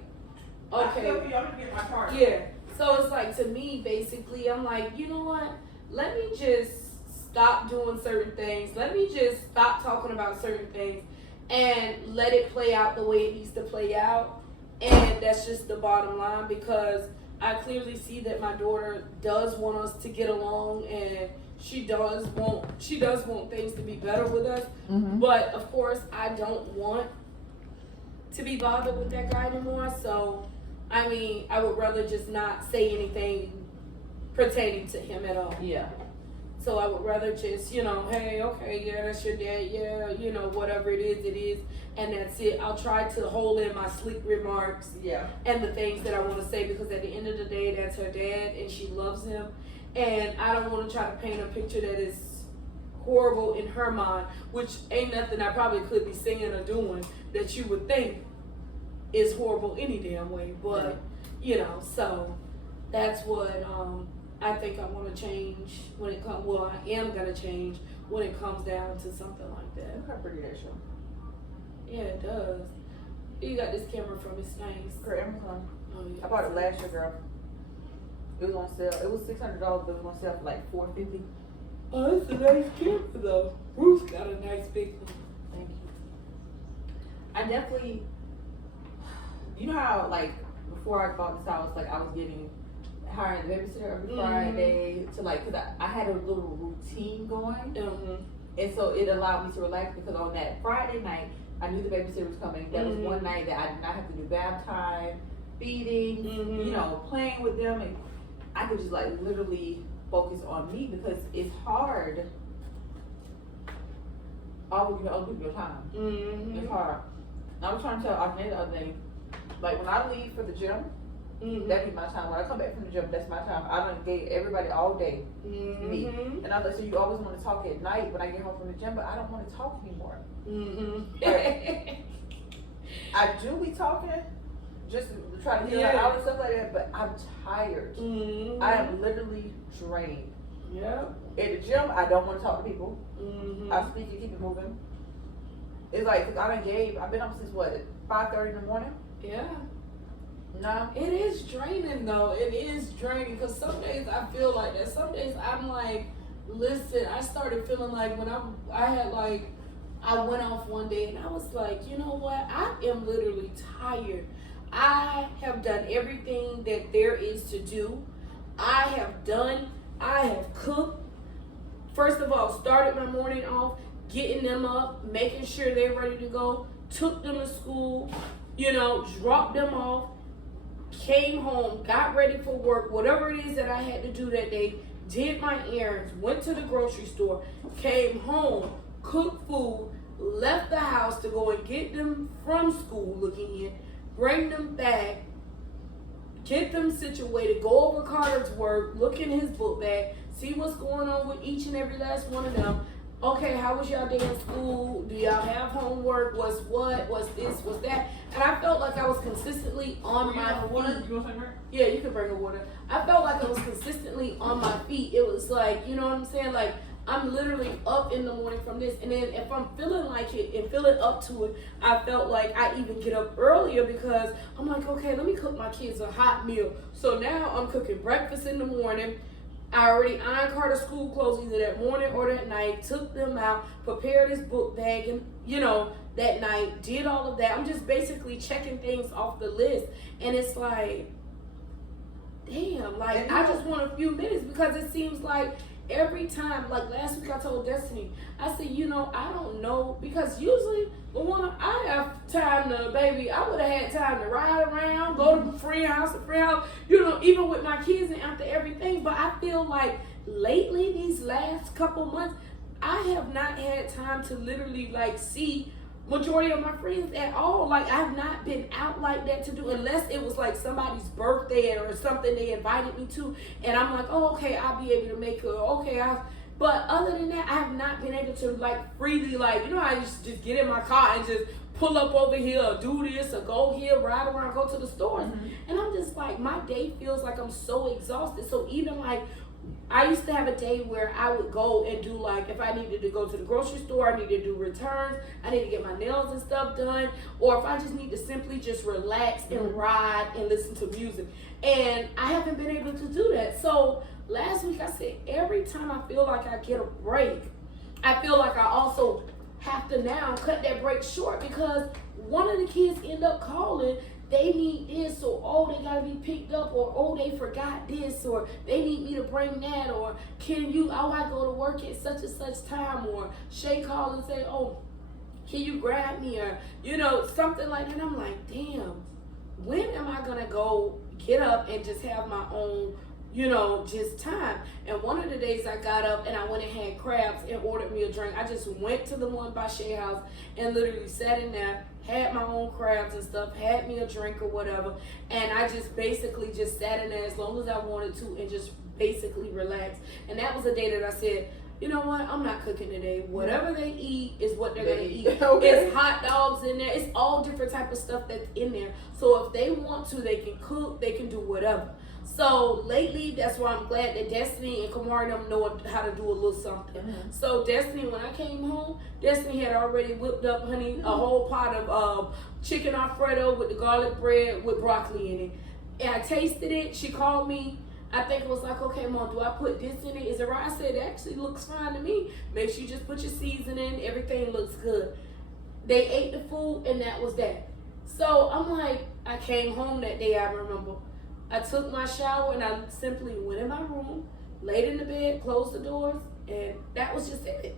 okay. I'm gonna get my card. Yeah. So it's like, to me, basically, I'm like, you know what? Let me just stop doing certain things. Let me just stop talking about certain things and let it play out the way it needs to play out. And that's just the bottom line, because I clearly see that my daughter does want us to get along, and she does want things to be better with us. Mm-hmm. But of course, I don't want to be bothered with that guy anymore. So, I mean, I would rather just not say anything pertaining to him at all. Yeah. So I would rather just, you know, hey, okay, yeah, that's your dad, yeah, you know, whatever it is, and that's it. I'll try to hold in my sleep remarks, and the things that I want to say, because at the end of the day, that's her dad, and she loves him, and I don't want to try to paint a picture that is horrible in her mind, which ain't nothing I probably could be saying or doing that you would think is horrible any damn way. But, you know, so that's what I think I want to change when it comes, well, I am going to change when it comes down to something like that. Look how pretty that show. Yeah, it does. You got this camera from, it's nice. Great, Amazon. Oh, yeah. I bought it last year, girl. It was on sale. It was $600, but it was on sale for like $450. Oh, it's a nice camera though. Ruth got a nice big one. Thank you. I definitely, you know how like before I bought this house, like I was getting hiring the babysitter every Friday to like, cause I had a little routine going, and so it allowed me to relax because on that Friday night I knew the babysitter was coming. That was one night that I did not have to do bath time, feeding, you know, playing with them, and I could just like literally focus on me because it's hard. Always giving other people your time. It's hard. I was trying to tell Audrey the other day, like when I leave for the gym, that be my time. When I come back from the gym, that's my time. I done gave everybody all day me. And I was like, so you always want to talk at night when I get home from the gym, but I don't want to talk anymore. Like, I do be talking, just to try to get her out and stuff like that, but I'm tired. I am literally drained. Yeah. At the gym, I don't want to talk to people. I speak and keep it moving. It's like, cause I've been up since what, 5:30 in the morning? Yeah. No. It is draining though. It is draining because some days I feel like that. Some days I'm like, listen, I started feeling like when I went off one day and I was like, you know what? I am literally tired. I have done everything that there is to do. I have cooked. First of all, started my morning off, getting them up, making sure they're ready to go, took them to school, you know, dropped them off, came home, got ready for work, whatever it is that I had to do that day, did my errands, went to the grocery store, came home, cooked food, left the house to go and get them from school, looking in, bring them back, get them situated, go over Carter's work, look in his book bag, see what's going on with each and every last one of them. Okay, how was y'all day in school? Do y'all have homework? What's what? What's this? What's that? And I felt like I was consistently on my feet. Yeah, you can bring the water. I felt like I was consistently on my feet. It was like, you know what I'm saying? Like, I'm literally up in the morning from this. And then if I'm feeling like it and feeling up to it, I felt like I even get up earlier because I'm like, okay, let me cook my kids a hot meal. So now I'm cooking breakfast in the morning. I already ironed Carter's school clothes either that morning or that night, took them out, prepared his book bag, and, you know, that night, did all of that. I'm just basically checking things off the list. And it's like, damn, like, I just want a few minutes because it seems like every time, like last week I told Destiny, I said, you know, I don't know, because usually when I have time to, baby, I would have had time to ride around, go to friend house to friend house, you know, even with my kids and after everything. But I feel like lately, these last couple months, I have not had time to literally like see majority of my friends at all. Like, I've not been out like that to do, unless it was like somebody's birthday or something they invited me to, and I'm like, oh, okay, I'll be able to make it, okay, but other than that, I have not been able to like freely, like, you know, I just get in my car and just pull up over here or do this or go here, ride around, go to the stores. And I'm just like, my day feels like I'm so exhausted. So even like, I used to have a day where I would go and do, like, if I needed to go to the grocery store, I needed to do returns, I need to get my nails and stuff done, or if I just need to simply just relax and ride and listen to music. And I haven't been able to do that. So last week I said, every time I feel like I get a break, I feel like I also have to now cut that break short, because one of the kids end up calling, they need this, or oh, they gotta be picked up, or oh, they forgot this, or they need me to bring that, or can you, oh, I go to work at such and such time, or Shay call and say, oh, can you grab me, or, you know, something like that. I'm like, damn, when am I gonna go get up and just have my own, you know, just time? And one of the days I got up and I went and had crabs and ordered me a drink. I just went to the one by Shay house and literally sat in there, had my own crabs and stuff, had me a drink or whatever, and I just basically just sat in there as long as I wanted to and just basically relaxed. And that was a day that I said, you know what, I'm not cooking today. Whatever they eat is what they're gonna eat. Okay. It's hot dogs in there. It's all different type of stuff that's in there. So if they want to, they can cook. They can do whatever. So lately, that's why I'm glad that Destiny and Kamari and them know how to do a little something. Mm-hmm. So Destiny, when I came home, Destiny had already whipped up, honey, a whole pot of chicken Alfredo with the garlic bread with broccoli in it. And I tasted it. She called me. I think it was like, okay, Mom, do I put this in it? Is it right? I said, it actually looks fine to me. Make sure you just put your seasoning. Everything looks good. They ate the food, and that was that. So I'm like, I came home that day, I remember. I took my shower, and I simply went in my room, laid in the bed, closed the doors, and that was just it.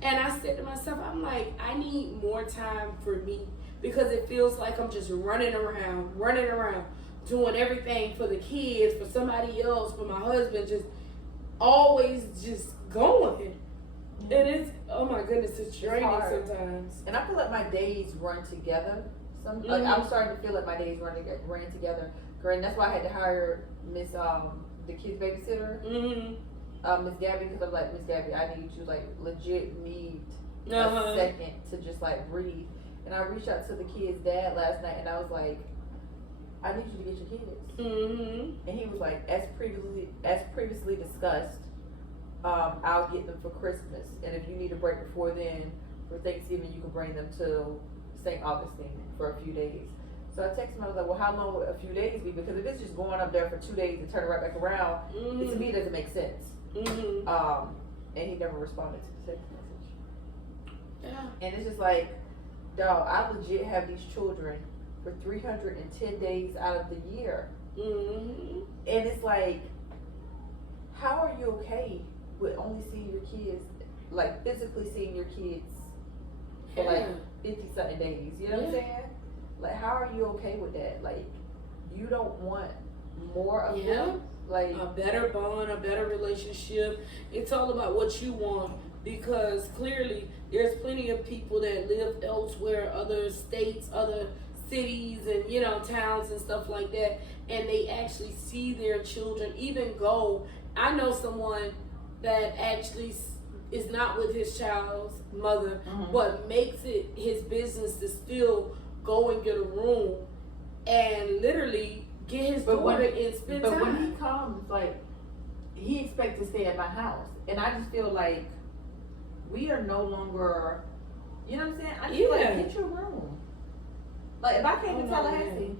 And I said to myself, I'm like, I need more time for me because it feels like I'm just running around, doing everything for the kids, for somebody else, for my husband, just always just going. And it's, oh my goodness, it's draining sometimes. And I feel like my days run together. Like I'm starting to feel like my days ran together. And that's why I had to hire Miss the kids babysitter, Miss Gabby, because I'm like, Miss Gabby, I need you, like legit need a second to just like breathe. And I reached out to the kid's dad last night, and I was like, I need you to get your kids. And he was like, as previously discussed, I'll get them for Christmas, and if you need a break before then for Thanksgiving, you can bring them to St. Augustine for a few days. So I texted him, I was like, well, how long would a few days be? Because if it's just going up there for 2 days and turning right back around, it, to me, it doesn't make sense. And he never responded to the text message. Yeah. And it's just like, dog, I legit have these children for 310 days out of the year. And it's like, how are you okay with only seeing your kids, like physically seeing your kids for like 50-something days? You know what I'm saying? Like, how are you okay with that? Like, you don't want more of them? Like, a better bond, a better relationship. It's all about what you want, because clearly there's plenty of people that live elsewhere, other states, other cities, and towns and stuff like that, and they actually see their children even go. I know someone that actually is not with his child's mother, but makes it his business to still go and get a room and literally get his daughter and spend time. But when he comes, like, he expects to stay at my house, and I just feel like we are no longer, you know what I'm saying? I feel like, get your room. Like, if I came to Tallahassee,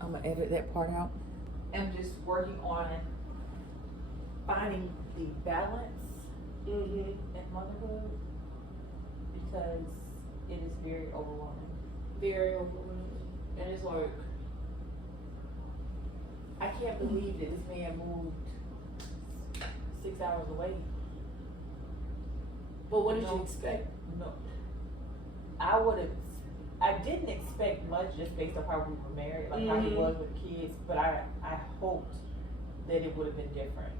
I'm gonna edit that part out. I'm just working on finding the balance in motherhood, because it is very overwhelming. Very overwhelming. And it's like, I can't believe that this man moved 6 hours away. But what did you expect? No, I didn't expect much just based on how we were married, like how he was with the kids, but I hoped that it would have been different.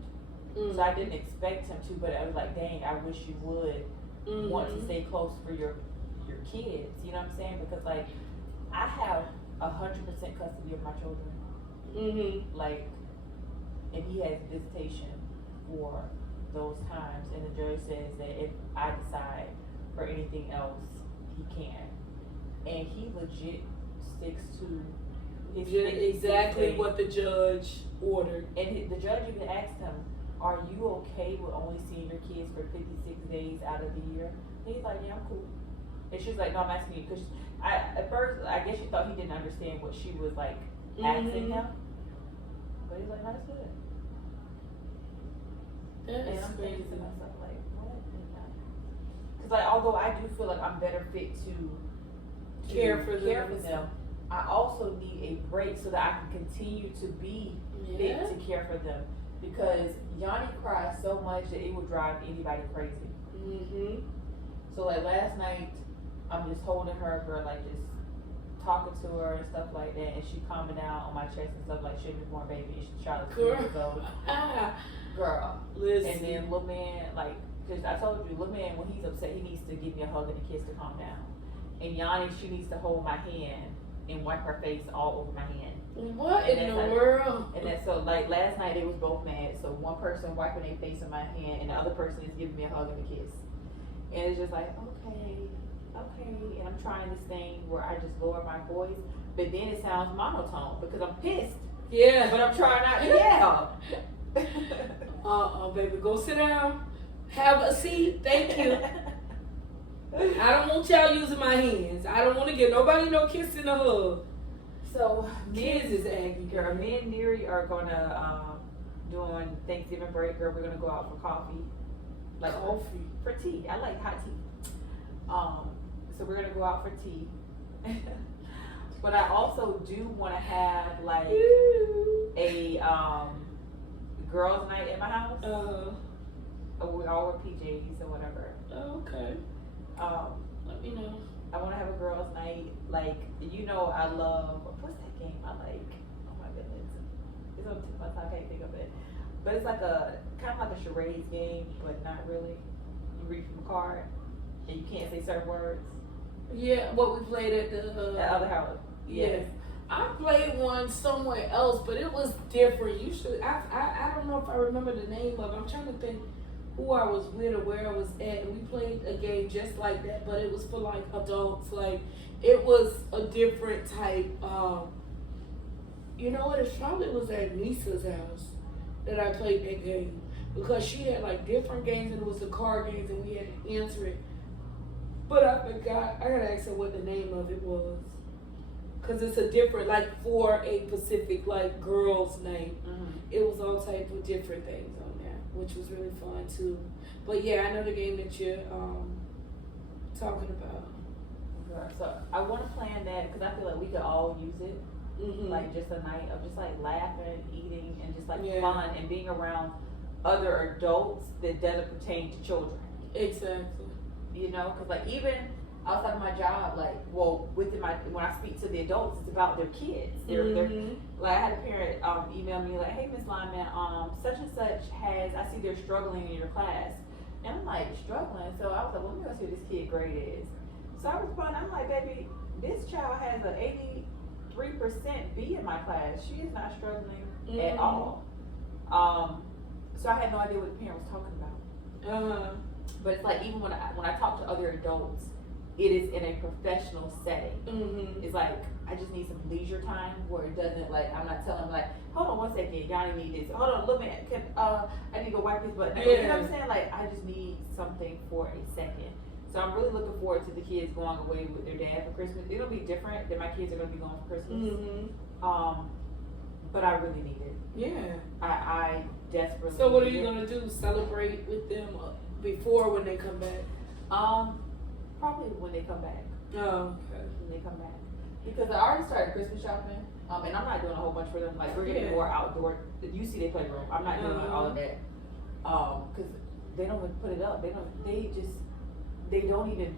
So I didn't expect him to, but I was like, dang, I wish you would want to stay close for your kids, you know what I'm saying? Because like, I have 100% custody of my children. Like, and he has visitation for those times, and the judge says that if I decide for anything else, he can. And he legit sticks to his exactly what the judge ordered. And the judge even asked him, are you okay with only seeing your kids for 56 days out of the year? And he's like, yeah, I'm cool. And she's like, no, I'm asking you because at first, I guess she thought he didn't understand what she was like asking him. But he's like, no, that's good. That And is I'm thinking crazy. to myself, like, what? Because like, although I do feel like I'm better fit to Care for them, I also need a break so that I can continue to be fit to care for them. Because Yanni cries so much that it would drive anybody crazy. Mm-hmm. So like last night, I'm just holding her, girl, like just talking to her and stuff like that, and she calming down on my chest and stuff like she's a newborn baby. And she's Charlotte's 2 years old. Girl. Listen. And then little man, like, cause I told you, little man when he's upset, he needs to give me a hug and a kiss to calm down. And Yanni, she needs to hold my hand and wipe her face all over my hand. What in the world? And then so like last night they was both mad. So one person wiping their face on my hand and the other person is giving me a hug and a kiss. And it's just like, okay. And I'm trying this thing where I just lower my voice, but then it sounds monotone because I'm pissed. Yeah. But I'm trying not to yell. Baby, go sit down. Have a seat. Thank you. I don't want y'all using my hands. I don't want to get nobody no kiss in the hug. So Kids is aggy, girl. Me and Neri are gonna during Thanksgiving break, girl. We're gonna go out for coffee, like Coffee. for tea. I like hot tea. So we're gonna go out for tea. But I also do want to have like a girls' night at my house. We all wear PJs or whatever. Okay. Let me know. I want to have a girls' night. Like, you know, I love, what's that game I like? Oh my goodness. It's on the tip of my tongue, I can't think of it. But it's like a, kind of like a charades game, but not really. You read from a card, and you can't say certain words. Yeah, what we played at the other house. Yes. I played one somewhere else, but it was different. You should, I don't know if I remember the name of it. I'm trying to think who I was with or where I was at, and we played a game just like that, but it was for like adults. Like it was a different type. You know what? It probably was at Lisa's house that I played that game because she had like different games and it was the card games and we had to answer it. But I forgot. I gotta ask her what the name of it was. Cause it's a different, like for a Pacific like girls' night. Mm-hmm. It was all type of different things on there, which was really fun too. But yeah, I know the game that you're talking about. So I want to plan that because I feel like we could all use it. Mm-hmm. Like just a night of just like laughing, eating, and just like Yeah. fun and being around other adults that doesn't pertain to children. Exactly. You know, because like even outside of my job, like well within my when I speak to the adults, it's about their kids. They're like I had a parent email me like, hey Miss Lyman, such and such has I see they're struggling in your class, and I'm like struggling. So I was like, well, let me go see what this kid grade is. So I responded, I'm like, baby, this child has an 83% B in my class. She is not struggling at all. So I had no idea what the parent was talking about. But it's like even when I talk to other adults, it is in a professional setting. It's like I just need some leisure time where it doesn't like I'm not telling them like, hold on 1 second, Yanni need this. Hold on, look man, I need to go wipe his butt. Yeah. You know what I'm saying? Like I just need something for a second. So I'm really looking forward to the kids going away with their dad for Christmas. It'll be different than my kids are gonna be going for Christmas. But I really need it. Yeah. I desperately. So what are need you it. gonna do? Celebrate with them before when they come back? Probably when they come back. Oh, okay. When they come back, because I already started Christmas shopping. And I'm not doing a whole bunch for them. Like we're getting more outdoor. You see their playroom. I'm not doing all of that. Because they don't even put it up. They don't even.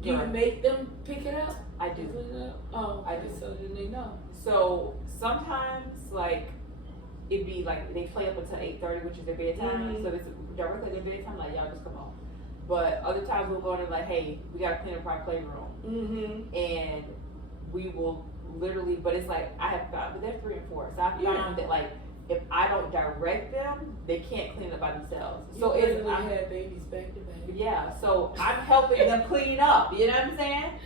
Do you make them pick it up? I do. Put it up? Oh, I do. So then they know. So sometimes like it'd be like they play up until 8:30, which is their bedtime. So it's directly their bedtime. Like y'all just come on. But other times we'll go in and like, hey, we gotta clean up our playroom, and we will literally. But it's like I have found, but they're 3 and 4, so I found that like if I don't direct them, they can't clean up by themselves. So it's I had babies back to back. Yeah, so I'm helping them clean up. You know what I'm saying?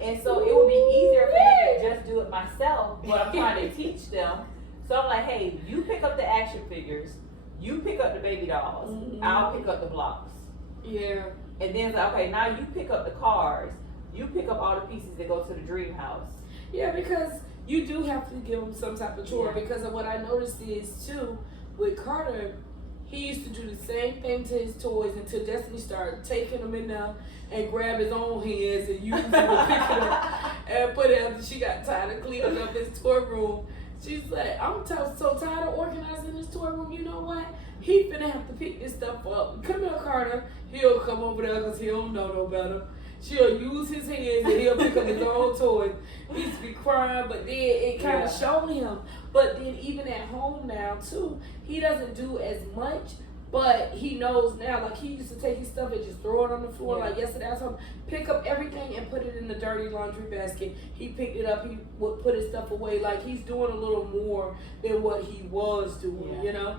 And so it would be easier for me to just do it myself, but I'm trying to teach them. So I'm like, hey, you pick up the action figures, you pick up the baby dolls, I'll pick up the blocks. Yeah. And then it's like, okay, now you pick up the cars, you pick up all the pieces that go to the dream house. Yeah, because you do have to give him some type of chore. Yeah. Because of what I noticed is too with Carter, he used to do the same thing to his toys until Destiny started taking them in there and grab his own hands and use them to pick it up and put it after she got tired of cleaning up his toy room. She's like, I'm so tired of organizing this toy room. You know what? He finna have to pick this stuff up. Come here, Carter. He'll come over there because he don't know no better. She'll use his hands and he'll pick up his own toys. He used to be crying, but then it kind of showed him. But then even at home now too, he doesn't do as much, but he knows now. Like he used to take his stuff and just throw it on the floor. Like yesterday, I told him pick up everything and put it in the dirty laundry basket. He picked it up. He would put his stuff away. Like he's doing a little more than what he was doing. You know.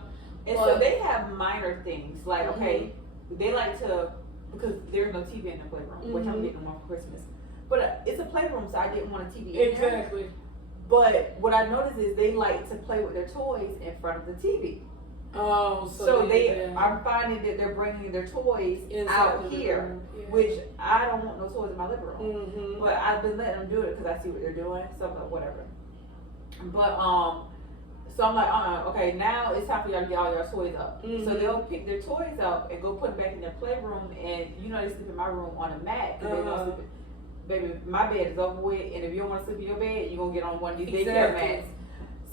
And so they have minor things like okay, they like to. Because there's no TV in the playroom, which I'm getting one for Christmas. But it's a playroom, so I didn't want a TV in there. Exactly. But what I noticed is they like to play with their toys in front of the TV. Oh, so I'm finding that they're bringing their toys out here, which I don't want no toys in my living room. But I've been letting them do it because I see what they're doing, so I'm like, whatever. But so I'm like, okay, now it's time for y'all to get all your toys up. So they'll pick their toys up and go put them back in their playroom, and you know they sleep in my room on a mat because they don't sleep. Baby, my bed is over with, and if you don't want to sleep in your bed, you're gonna get on one of these daycare mats.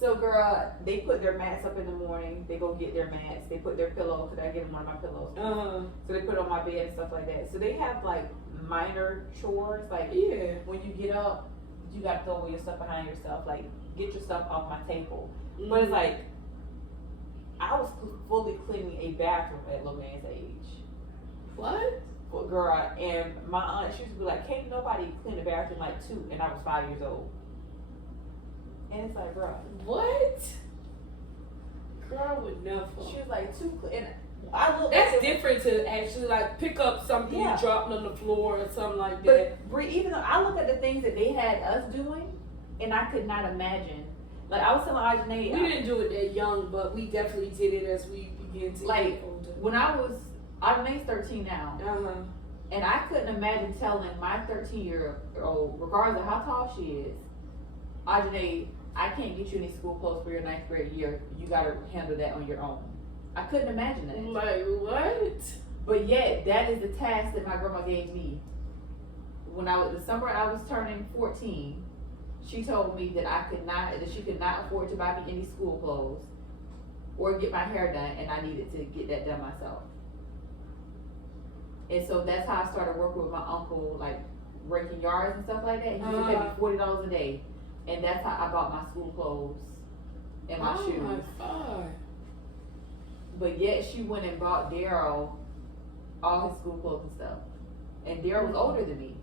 So girl, they put their mats up in the morning. They go get their mats. They put their pillow because I get them one of my pillows. So they put it on my bed and stuff like that. So they have like minor chores, like when you get up, you got to throw away your stuff behind yourself, like get your stuff off my table. But it's like, I was fully cleaning a bathroom at little man's age. What? Well, girl, and my aunt, she used to be like, can't nobody clean a bathroom like 2, and I was 5 years old. And it's like, girl. What? Girl would never. She was like, 2, and I look. That's different to actually like pick up something you dropped on the floor or something like that. But even though I look at the things that they had us doing, and I could not imagine. Like I was telling Ajane, we didn't do it that young, but we definitely did it as we began to get older. When I was, Ajane's 13 now, and I couldn't imagine telling my 13-year-old, regardless of how tall she is, Ajane, I can't get you any school clothes for your 9th grade year. You got to handle that on your own. I couldn't imagine that. Like what? But yet, that is the task that my grandma gave me. When the summer I was turning 14. She told me that she could not afford to buy me any school clothes or get my hair done, and I needed to get that done myself. And so that's how I started working with my uncle, like raking yards and stuff like that. He would pay me $40 a day, and that's how I bought my school clothes and my shoes. Oh my God. But yet she went and bought Daryl all his school clothes and stuff, and Daryl was older than me.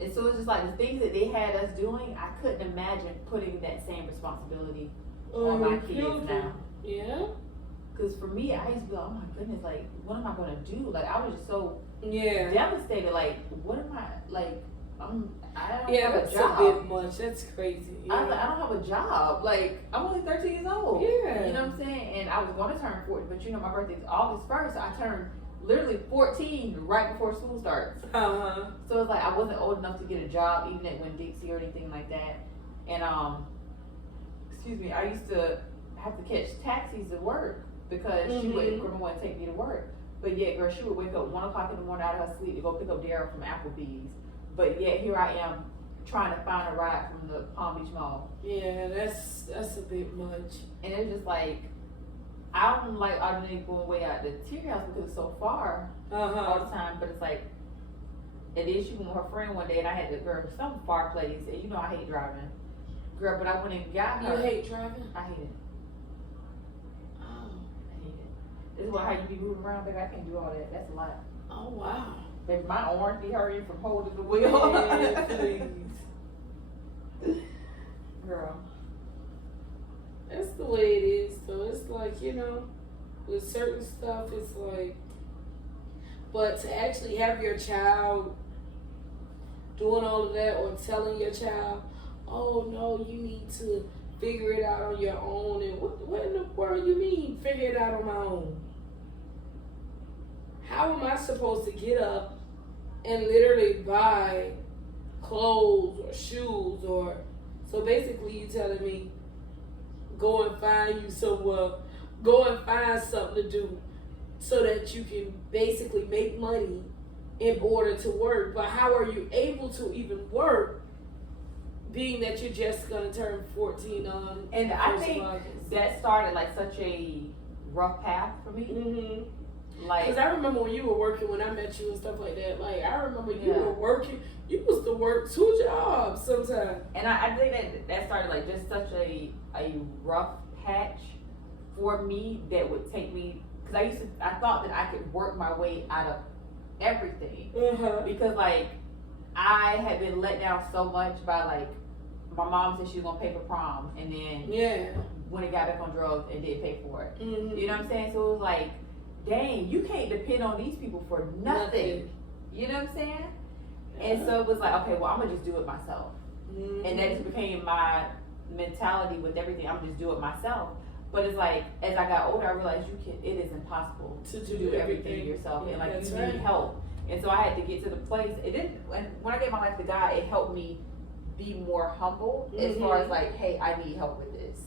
And so it's just like the things that they had us doing, I couldn't imagine putting that same responsibility on my kids now. Yeah. Because for me, I used to be like, oh my goodness, like, what am I going to do? Like, I was just so devastated. Like, what am I, like, I don't have a job. That's a bit much. That's crazy. I was like, I don't have a job. Like, I'm only 13 years old. Yeah. You know what I'm saying? And I was going to turn 40, but you know, my birthday's August 1st. So I turned literally 14 right before school starts. So it's like I wasn't old enough to get a job even at Winn-Dixie or anything like that. And I used to have to catch taxis to work because grandma wouldn't take me to work. But yet, girl, she would wake up 1 o'clock in the morning out of her sleep to go pick up Daryl from Applebee's. But yet here I am trying to find a ride from the Palm Beach Mall. Yeah, that's a bit much. And it's just like, I don't like Audrey going way out the Tear House because it's so far all the time. But it's like, and then she went with her friend one day, and I had to go to some far place. And you know I hate driving, girl. But I went and got her. You hate driving? I hate it. Oh, I hate it. This is why how you be moving around, baby. I can't do all that. That's a lot. Oh wow. Baby, my arms be hurting from holding the wheel. Yeah, please. Girl. That's the way it is, though. It's like, you know, with certain stuff, it's like, but to actually have your child doing all of that or telling your child, oh no, you need to figure it out on your own. And what in the world you mean, figure it out on my own? How am I supposed to get up and literally buy clothes or shoes or, so basically you telling me, go and find you somewhere, go and find something to do so that you can basically make money in order to work. But how are you able to even work being that you're just gonna turn 14 on? And I think that started like such a rough path for me. Mm-hmm. Like, because I remember when you were working, when I met you and stuff like that. Like, I remember you were working. You was to work 2 jobs sometimes. And I think that started like just such a rough patch for me that would take me, because I thought that I could work my way out of everything. Because like I had been let down so much by like my mom said she was gonna pay for prom, and then when it got back on drugs and didn't pay for it. Mm-hmm. You know what I'm saying? So it was like, dang, you can't depend on these people for nothing. You know what I'm saying? And so it was like, okay, well, I'm gonna just do it myself. Mm-hmm. And that just became my mentality with everything. I'm gonna just do it myself. But it's like, as I got older, I realized it is impossible to do everything yourself. And like, you need help. And so I had to get to the place. When I gave my life to God, it helped me be more humble as far as like, hey, I need help with this.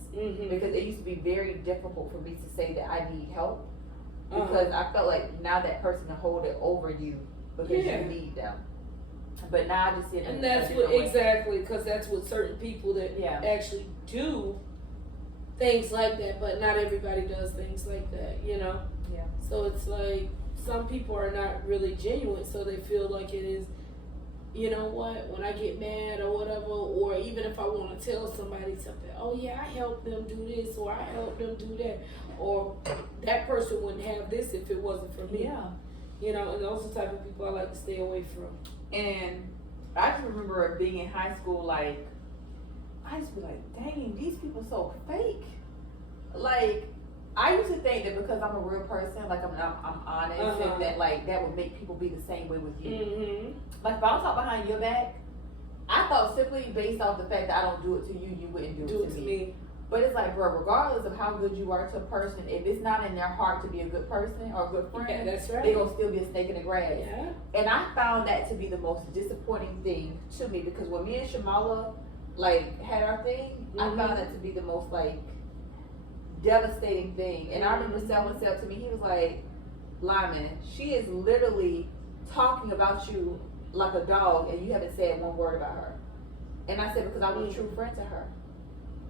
Because it used to be very difficult for me to say that I need help. Because I felt like now that person can hold it over you because you need them. But now I just see it. And that's what exactly, because that's what certain people that actually do things like that, but not everybody does things like that, you know? Yeah. So it's like some people are not really genuine, so they feel like it is, you know what, when I get mad or whatever, or even if I want to tell somebody something, oh yeah, I helped them do this, or I helped them do that, or that person wouldn't have this if it wasn't for me. Yeah. You know, and those are the type of people I like to stay away from. And I just remember being in high school, like, I just be like, dang, these people so fake. Like, I used to think that because I'm a real person, like I'm honest, and that like that would make people be the same way with you. Like if I was talk behind your back, I thought simply based off the fact that I don't do it to you, you wouldn't do it to me. But it's like, bro, regardless of how good you are to a person, if it's not in their heart to be a good person or a good friend, that's right, they're gonna still be a snake in the grass. Yeah. And I found that to be the most disappointing thing to me, because when me and Shamala like had our thing, I found that to be the most like devastating thing. And I remember someone said to me, he was like, Lyman, she is literally talking about you like a dog and you haven't said one word about her. And I said, because I was a true friend to her.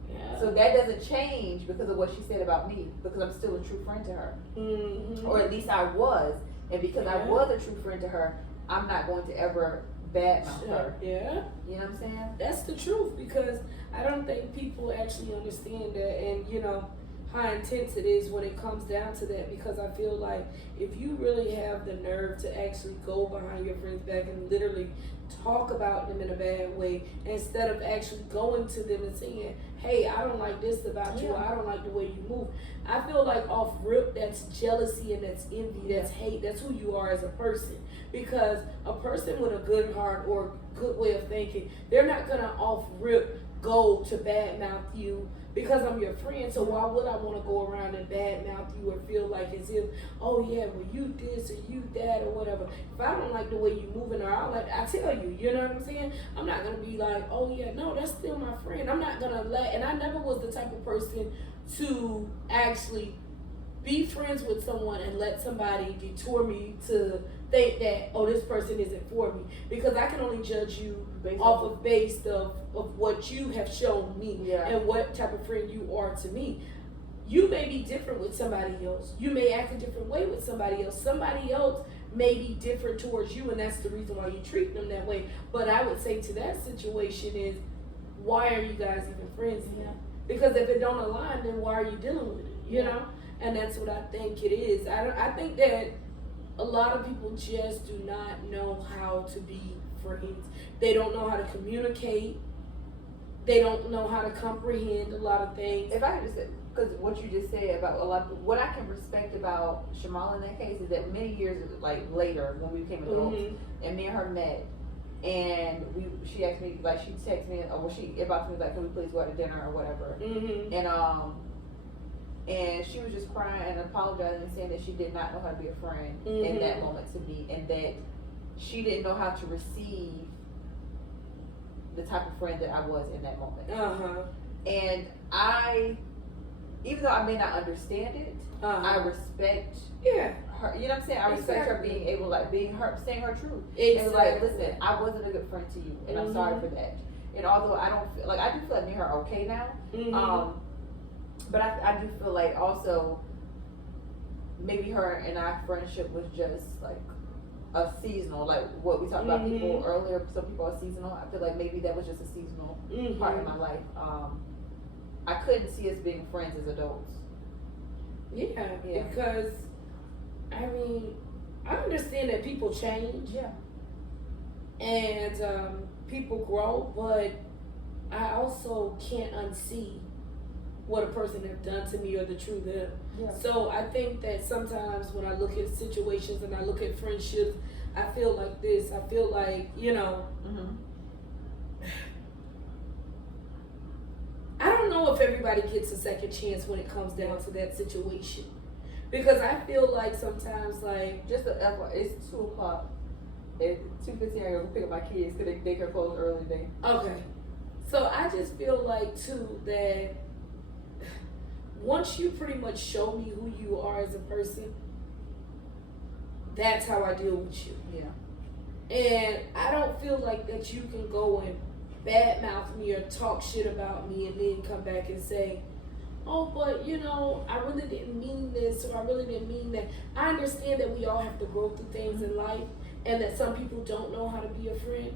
Yeah. So that doesn't change because of what she said about me, because I'm still a true friend to her. Or at least I was. And because I was a true friend to her, I'm not going to ever badmouth her. Yeah. You know what I'm saying? That's the truth, because I don't think people actually understand that, and you know how intense it is when it comes down to that, because I feel like if you really have the nerve to actually go behind your friend's back and literally talk about them in a bad way, instead of actually going to them and saying, hey, I don't like this about you, I don't like the way you move. I feel like off rip, that's jealousy and that's envy, that's hate, that's who you are as a person. Because a person with a good heart or good way of thinking, they're not gonna off rip go to badmouth you because I'm your friend. So why would I want to go around and badmouth you or feel like as if, oh yeah, well you this or you that or whatever. If I don't like the way you moving, or I tell you, you know what I'm saying? I'm not gonna be like, oh yeah, no, that's still my friend. I'm not gonna and I never was the type of person to actually be friends with someone and let somebody detour me to think that, oh, this person isn't for me, because I can only judge you based of what you have shown me and what type of friend you are to me. You may be different with somebody else. You may act a different way with somebody else. Somebody else may be different towards you, and that's the reason why you treat them that way. But I would say to that situation is, why are you guys even friends then? Because if it don't align, then why are you dealing with it? You know? And that's what I think it is. I think that a lot of people just do not know how to be friends. They don't know how to communicate. They don't know how to comprehend a lot of things. If I could just say, because what you just said about a lot of, what I can respect about Shamala in that case is that many years like later when we became adults and me and her met, and she asked me, like, she texted me, or she inboxed me, like, can we please go out to dinner or whatever. And she was just crying and apologizing and saying that she did not know how to be a friend in that moment to me, and that she didn't know how to receive the type of friend that I was in that moment. And even though I may not understand it, I respect her. You know what I'm saying? I respect her being able, like, saying her truth. And like, listen, I wasn't a good friend to you, and I'm sorry for that. And although I don't feel like, I do feel like me and her are okay now. But I do feel like also maybe her and our friendship was just like a seasonal, like what we talked about people earlier. Some people are seasonal. I feel like maybe that was just a seasonal part of my life. I couldn't see us being friends as adults. Yeah, because I mean, I understand that people change. And people grow, but I also can't unsee what a person have done to me or the true them. So I think that sometimes when I look at situations and I look at friendships, I feel like this. I feel like, you know, I don't know if everybody gets a second chance when it comes down to that situation. Because I feel like sometimes, like, just it's 2:00. At 2:15, I go pick up my kids because they daycare closed early today. Okay. So I just feel like, too, that once you pretty much show me who you are as a person, that's how I deal with you. And I don't feel like that you can go and badmouth me or talk shit about me and then come back and say, oh, but you know, I really didn't mean this, or I really didn't mean that. I understand that we all have to go through things in life, and that some people don't know how to be a friend,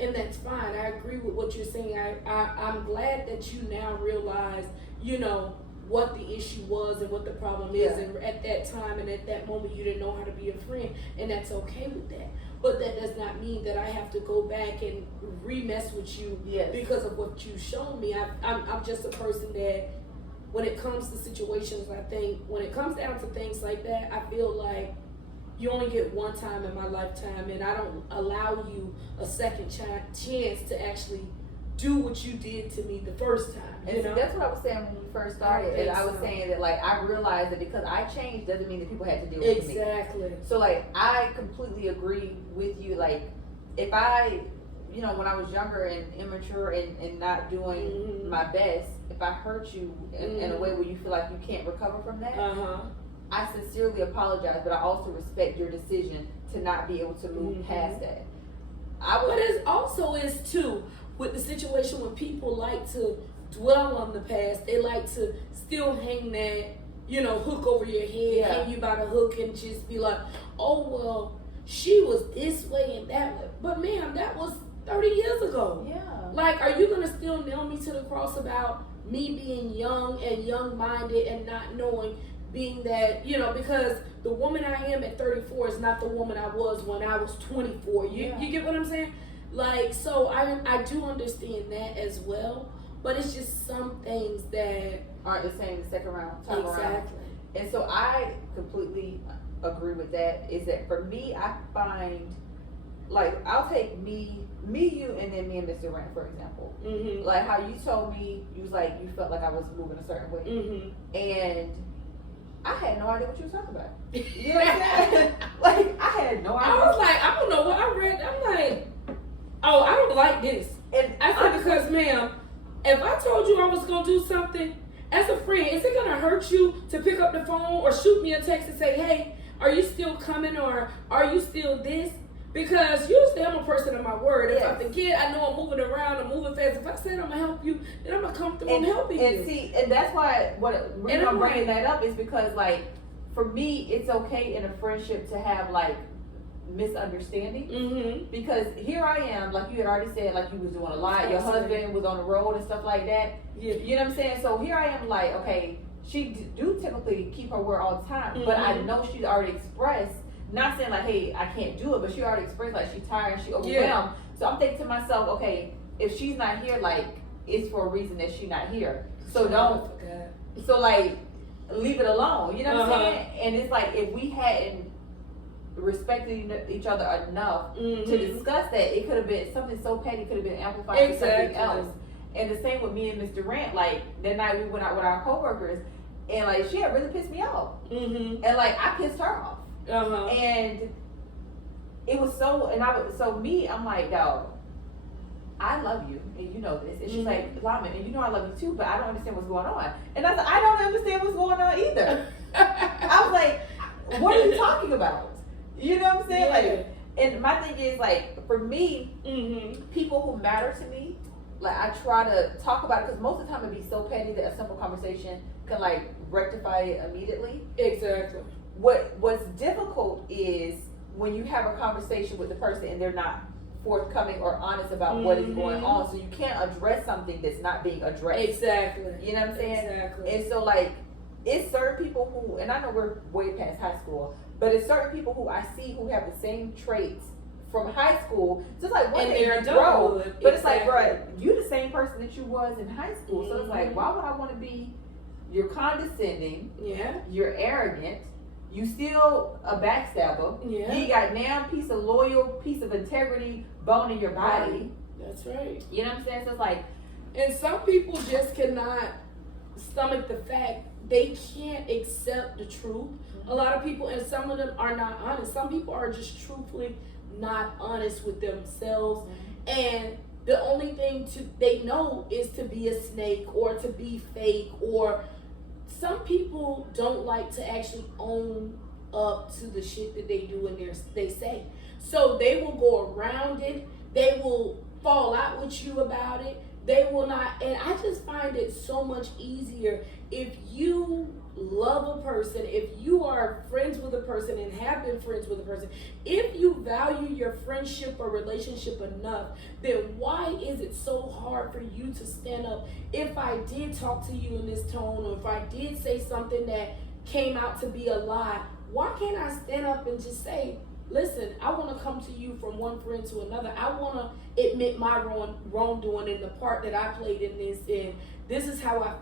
and that's fine. I agree with what you're saying. I'm glad that you now realize, you know, what the issue was and what the problem is, and at that time and at that moment you didn't know how to be a friend, and that's okay with that. But that does not mean that I have to go back and re-mess with you because of what you showed me. I'm just a person that, when it comes to situations, I think when it comes down to things like that, I feel like you only get one time in my lifetime, and I don't allow you a second chance to actually do what you did to me the first time. And see, that's what I was saying when we first started. And I was saying that, like, I realized that because I changed doesn't mean that people had to deal with me. Exactly. So, like, I completely agree with you. Like, if I, you know, when I was younger and immature and not doing my best, if I hurt you in a way where you feel like you can't recover from that, I sincerely apologize, but I also respect your decision to not be able to move past that. But it also is, too, with the situation when people like to dwell on the past, they like to still hang that, you know, hook over your head, hang you by the hook, and just be like, oh, well, she was this way and that way. But ma'am, that was 30 years ago. Like, are you going to still nail me to the cross about me being young and young-minded and not knowing, being that, you know, because the woman I am at 34 is not the woman I was when I was 24. You get what I'm saying? Like, so I do understand that as well, but it's just some things that aren't the same the second time around. And so I completely agree with that. Is that for me, I find, like, I'll take me, you, and then me and Mr. Rand, for example. Like how you told me, you was like, you felt like I was moving a certain way. And I had no idea what you was talking about. You know what I'm saying? Like, I had no idea. I was like, I don't know what I read. I'm like, oh, I don't like this. And I said, because ma'am, if I told you I was going to do something, as a friend, is it going to hurt you to pick up the phone or shoot me a text and say, hey, are you still coming, or are you still this? Because usually I'm a person of my word. If I forget, I know I'm moving around, I'm moving fast. If I said I'm going to help you, then I'm going to come through and helping you. And see, and that's why reason I'm bringing that up is because, like, for me, it's okay in a friendship to have, like, misunderstanding. Because here I am, like you had already said, like you was doing a lot. Your husband was on the road and stuff like that. You know what I'm saying? So here I am, like, okay, she do typically keep her word all the time, but I know she's already expressed, not saying like, hey, I can't do it, but she already expressed like she's tired and she overwhelmed. So I'm thinking to myself, okay, if she's not here, like, it's for a reason that she's not here. So so like, leave it alone. You know what I'm saying? And it's like, if we hadn't respected each other enough to discuss that, it could have been something so petty, could have been amplified to Exactly. something else. And the same with me and Mr. Rant. Like that night we went out with our coworkers, and like she had really pissed me off, and like I pissed her off, and it was so. And I'm like, dog, I love you, and you know this. And she's like, Lyman, and you know I love you too, but I don't understand what's going on. And I said, I don't understand what's going on either. I was like, what are you talking about? You know what I'm saying? Like, and my thing is like, for me, people who matter to me, like I try to talk about it, because most of the time it'd be so petty that a simple conversation can like rectify it immediately. Exactly. What's difficult is when you have a conversation with the person and they're not forthcoming or honest about what is going on, so you can't address something that's not being addressed. Exactly. You know what I'm saying? Exactly. And so like, it's certain people who, and I know we're way past high school, but it's certain people who I see who have the same traits from high school, just like one day you grow, but it's like, bro, you the same person that you was in high school, so it's like, why would I want to be? You're condescending, you're arrogant, you still a backstabber, you ain't got damn piece of loyal, piece of integrity, bone in your body. That's right. You know what I'm saying? So it's like, and some people just cannot stomach the fact they can't accept the truth. A lot of people, and some of them are not honest. Some people are just truthfully not honest with themselves, and the only thing they know is to be a snake or to be fake, or some people don't like to actually own up to the shit that they do and they say. So they will go around it. They will fall out with you about it. They will not, and I just find it so much easier if you love a person, if you are friends with a person and have been friends with a person, if you value your friendship or relationship enough, then why is it so hard for you to stand up? If I did talk to you in this tone, or if I did say something that came out to be a lie, why can't I stand up and just say, listen, I want to come to you from one friend to another. I want to admit my wrongdoing and the part that I played in this, and this is how I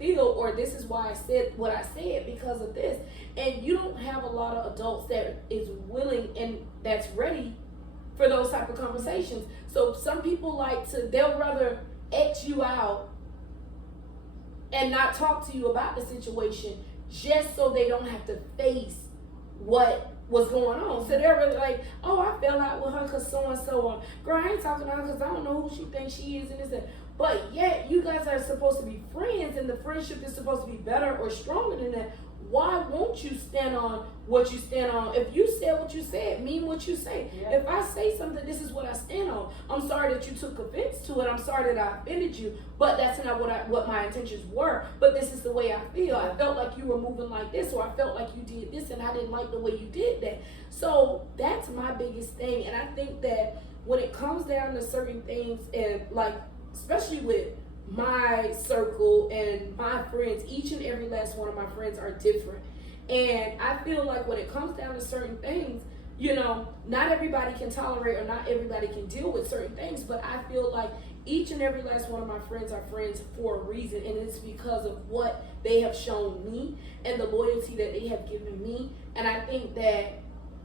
feel, or this is why I said what I said because of this. And you don't have a lot of adults that is willing and that's ready for those type of conversations. So some people they'll rather X you out and not talk to you about the situation just so they don't have to face what was going on. So they're really like, oh, I fell out with her because so-and-so. Girl, I ain't talking to her because I don't know who she thinks she is and this and that. But yet, you guys are supposed to be friends, and the friendship is supposed to be better or stronger than that. Why won't you stand on what you stand on? If you said what you said, mean what you say. Yeah. If I say something, this is what I stand on. I'm sorry that you took offense to it. I'm sorry that I offended you, but that's not what my intentions were. But this is the way I feel. I felt like you were moving like this, or I felt like you did this, and I didn't like the way you did that. So that's my biggest thing. And I think that when it comes down to certain things, and like, especially with my circle and my friends, each and every last one of my friends are different. And I feel like when it comes down to certain things, you know, not everybody can tolerate or not everybody can deal with certain things, but I feel like each and every last one of my friends are friends for a reason, and it's because of what they have shown me and the loyalty that they have given me. And I think that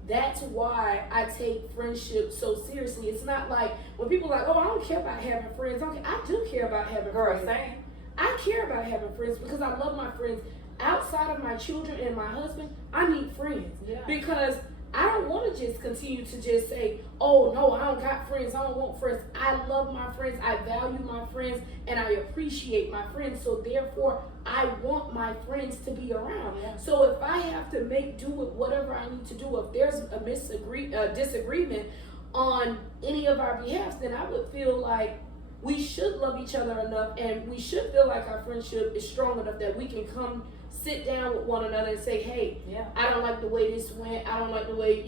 that's why I take friendship so seriously. It's not like when people are like, oh, I don't care about having friends. I do care about having friends. Same. I care about having friends because I love my friends. Outside of my children and my husband, I need friends. Yeah. Because I don't want to just continue to just say, oh, no, I don't got friends. I don't want friends. I love my friends. I value my friends. And I appreciate my friends. So therefore, I want my friends to be around. Yeah. So if I have to make do with whatever I need to do, if there's a disagreement on any of our behalfs, then I would feel like we should love each other enough, and we should feel like our friendship is strong enough that we can come sit down with one another and say, hey, I don't like the way this went. I don't like the way,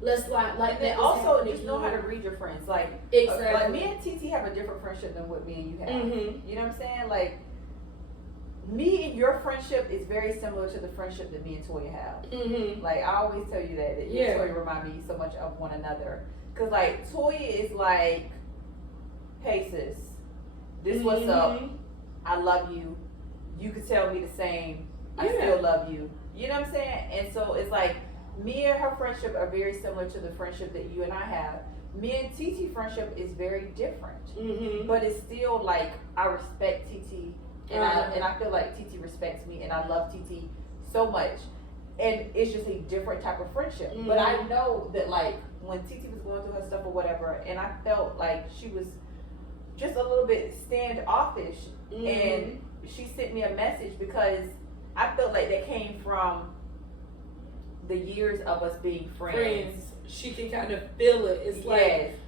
let's like and then also just know how to read your friends. Like, exactly. Like me and TT have a different friendship than what me and you have. Mm-hmm. You know what I'm saying? Like, me and your friendship is very similar to the friendship that me and Toya have. Mm-hmm. Like, I always tell you that you and Toya remind me so much of one another. Because, like, Toya is like, hey, sis, this what's up. I love you. You could tell me the same. I still love you. You know what I'm saying? And so it's like, me and her friendship are very similar to the friendship that you and I have. Me and TT friendship is very different, but it's still like I respect TT, and I feel like TT respects me, and I love TT so much, and it's just a different type of friendship. But I know that like when TT was going through her stuff or whatever, and I felt like she was just a little bit standoffish, and she sent me a message because I felt like that came from the years of us being friends. She can kind of feel it. It's like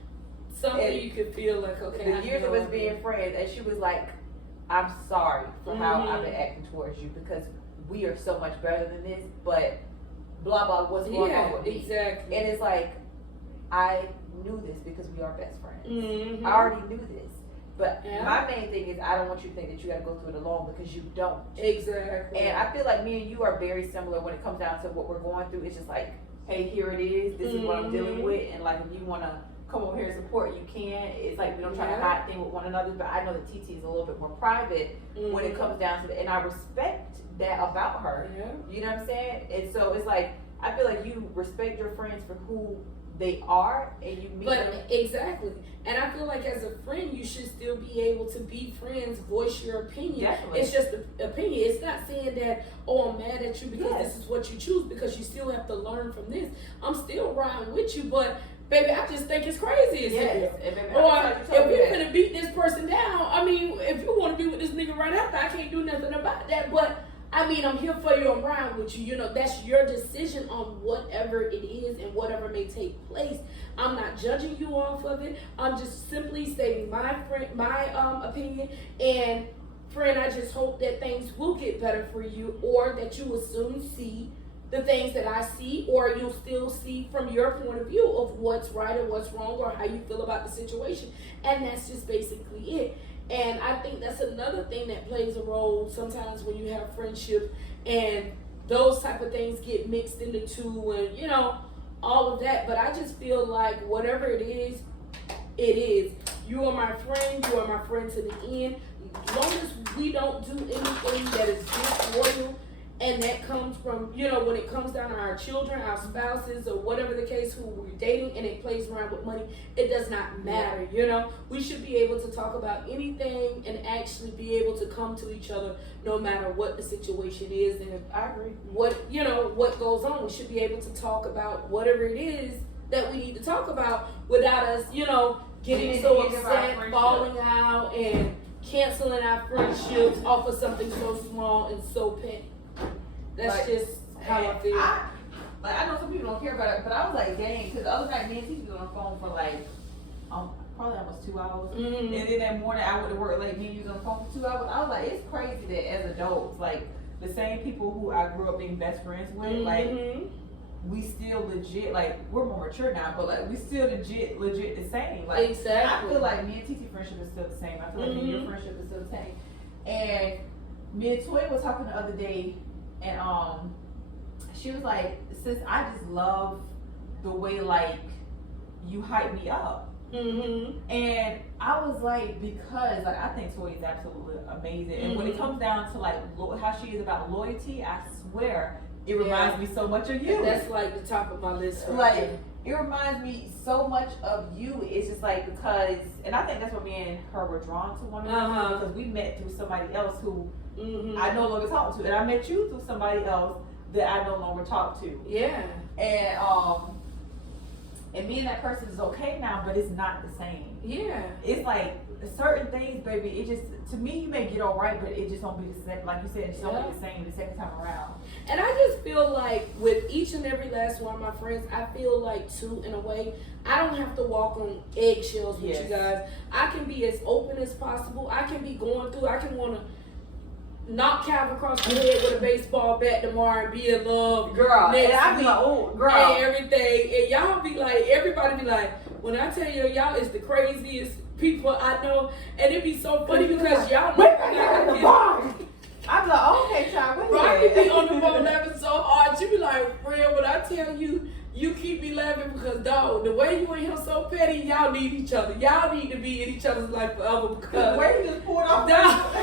something And you can feel like, okay. the years of us being friends, and she was like, I'm sorry for how I've been acting towards you because we are so much better than this, but blah blah, what's going on with me? Exactly. And it's like, I knew this because we are best friends. I already knew this. But my main thing is I don't want you to think that you got to go through it alone because you don't. Exactly. And I feel like me and you are very similar when it comes down to what we're going through. It's just like, hey, here it is. This is what I'm dealing with. And like, if you want to come over here and support, you can. It's like we don't try to hide things with one another. But I know that TT is a little bit more private when it comes down to that. And I respect that about her. You know what I'm saying? And so it's like, I feel like you respect your friends for who they are, and you meet them. Exactly. And I feel like as a friend, you should still be able to be friends, voice your opinion. Definitely. It's just an opinion. It's not saying that, oh, I'm mad at you because this is what you choose, because you still have to learn from this. I'm still riding with you, but baby, I just think it's crazy. Or if we're gonna beat this person down, I mean, if you want to be with this nigga right after, I can't do nothing about that. But I mean, I'm here for you, I'm riding with you. You know, that's your decision on whatever it is and whatever may take place. I'm not judging you off of it. I'm just simply stating my opinion. And friend, I just hope that things will get better for you, or that you will soon see the things that I see, or you'll still see from your point of view of what's right and what's wrong, or how you feel about the situation. And that's just basically it. And I think that's another thing that plays a role sometimes when you have friendship and those type of things get mixed into two, and you know, all of that. But I just feel like whatever it is, it is. You are my friend, you are my friend to the end. As long as we don't do anything that is disloyal, and that comes from, you know, when it comes down to our children, our spouses, or whatever the case, who we're dating, and it plays around with money, it does not matter, you know? We should be able to talk about anything and actually be able to come to each other no matter what the situation is. And I agree. What, you know, what goes on, we should be able to talk about whatever it is that we need to talk about without us, you know, getting so upset, falling out, and canceling our friendships off of something so small and so petty. That's like, just how I feel. I know some people don't care about it, but I was like, dang, because the other night me and T was on the phone for like, probably almost 2 hours. And then that morning I went to work late, me and you was on the phone for 2 hours. I was like, it's crazy that as adults, like the same people who I grew up being best friends with, like we still legit, like we're more mature now, but like we still legit the same. Like exactly. I feel like me and TT friendship is still the same. I feel like me and your friendship is still the same. And me and Toy was talking the other day. And she was like, sis, I just love the way like you hype me up. And I was like, because like I think Toy is absolutely amazing. And when it comes down to like how she is about loyalty, I swear it reminds me so much of you. That's like the top of my list. Like it reminds me so much of you. It's just like because, and I think that's what me and her were drawn to one another because we met through somebody else who. I no longer talk to, and I met you through somebody else that I no longer talk to. Yeah. And me and that person is okay now, but it's not the same. Yeah. It's like certain things, baby. It just to me you may get all right, but it just don't be the same. Like you said, it's don't be the same the second time around. And I just feel like with each and every last one of my friends, I feel like too, in a way, I don't have to walk on eggshells with you guys. I can be as open as possible. I can be going through. I can want to knock Calvin across the head with a baseball bat tomorrow and be in love, girl. And I be like, oh, girl, and everything. And y'all be like, everybody be like, when I tell you, y'all is the craziest people I know, and it be so funny because y'all know. I'm like, okay, child, Rocky be on the phone laughing so hard. She be like, friend, when I tell you, you keep me laughing because, dog, the way you and him so petty, y'all need each other. Y'all need to be in each other's life forever because. The way you just pulled off.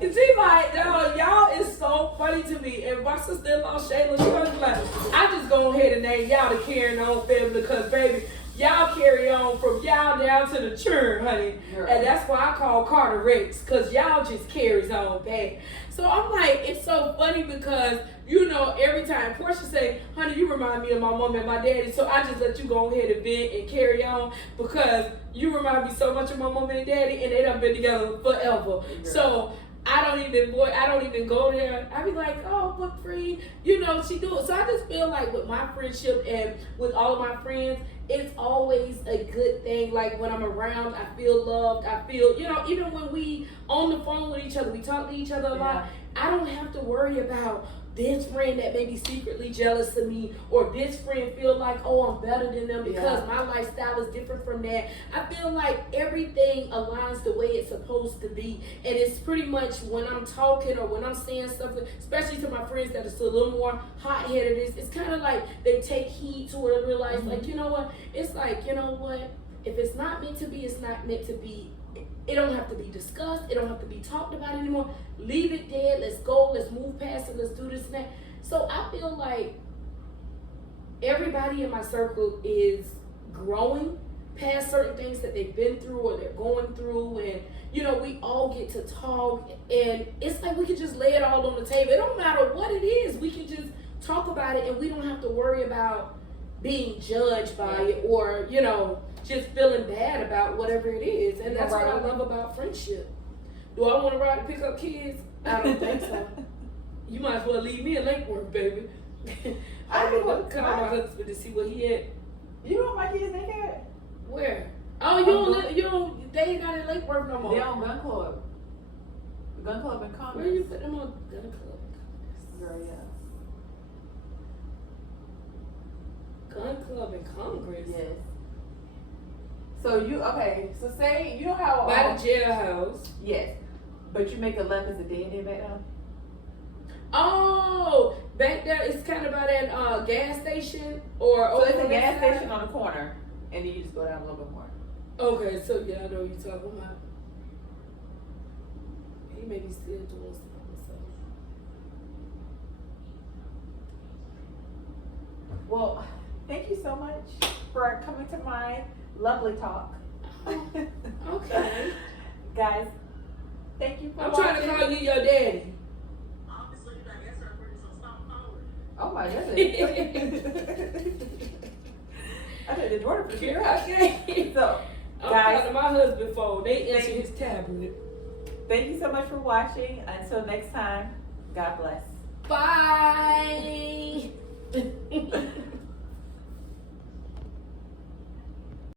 It seems like, y'all is so funny to me. And my sister-in-law, Shayla, she was like, I just go ahead and name y'all the carrying on family because, baby, y'all carry on from y'all down to the churn, honey. Girl. And that's why I call Carter Rex because y'all just carries on bad. So I'm like, it's so funny because, you know, every time Portia say, honey, you remind me of my mom and my daddy, so I just let you go ahead and vent and carry on because you remind me so much of my mom and daddy and they done been together forever. Yeah. So I don't even go there. I be like, oh, book free, you know, she do it. So I just feel like with my friendship and with all of my friends, it's always a good thing. Like when I'm around, I feel loved. I feel, you know, even when we on the phone with each other, we talk to each other a lot. I don't have to worry about this friend that may be secretly jealous of me or this friend feel like, oh, I'm better than them because my lifestyle is different from that. I feel like everything aligns the way it's supposed to be. And it's pretty much when I'm talking or when I'm saying something, especially to my friends that are still a little more hot-headed, it's kind of like they take heed to it and realize, like, you know what? It's like, you know what? If it's not meant to be, it's not meant to be. It don't have to be discussed. It don't have to be talked about anymore. Leave it dead. Let's go. Let's move past it. Let's do this and that. So I feel like everybody in my circle is growing past certain things that they've been through or they're going through. And, you know, we all get to talk. And it's like we can just lay it all on the table. It don't matter what it is. We can just talk about it and we don't have to worry about being judged by it or, you know, just feeling bad about whatever it is. And that's what I love about friendship. Do I want to ride and pick up kids? I don't think so. You might as well leave me in Lake Worth, baby. I don't know. Call my husband to see what he had. You know what my kids think at? Where? Oh, they ain't not in Lake Worth no more. They're on Gun Club. Gun Club in Congress. Where you put them on Gun Club? Girl, yeah. Gun Club in Congress? Yes. So so say, you know how... By the jailhouse. Yes. But you make a left as a dead end back down? Oh, back there, it's kind of by that gas station or... So it's a gas station on the corner, and then you just go down a little bit more. Okay, so yeah, I know what you're talking about. He may be still doing something, so... Well, thank you so much for coming to my lovely talk. Okay. Guys, thank you for I'm watching. trying to call you your daddy. Obviously, you got answer already, so stop calling. Oh my goodness. I did the Jordan for sure. Okay. So, I'm guys, calling my husband phone. They answer his tablet. thank you so much for watching. Until next time, God bless. Bye.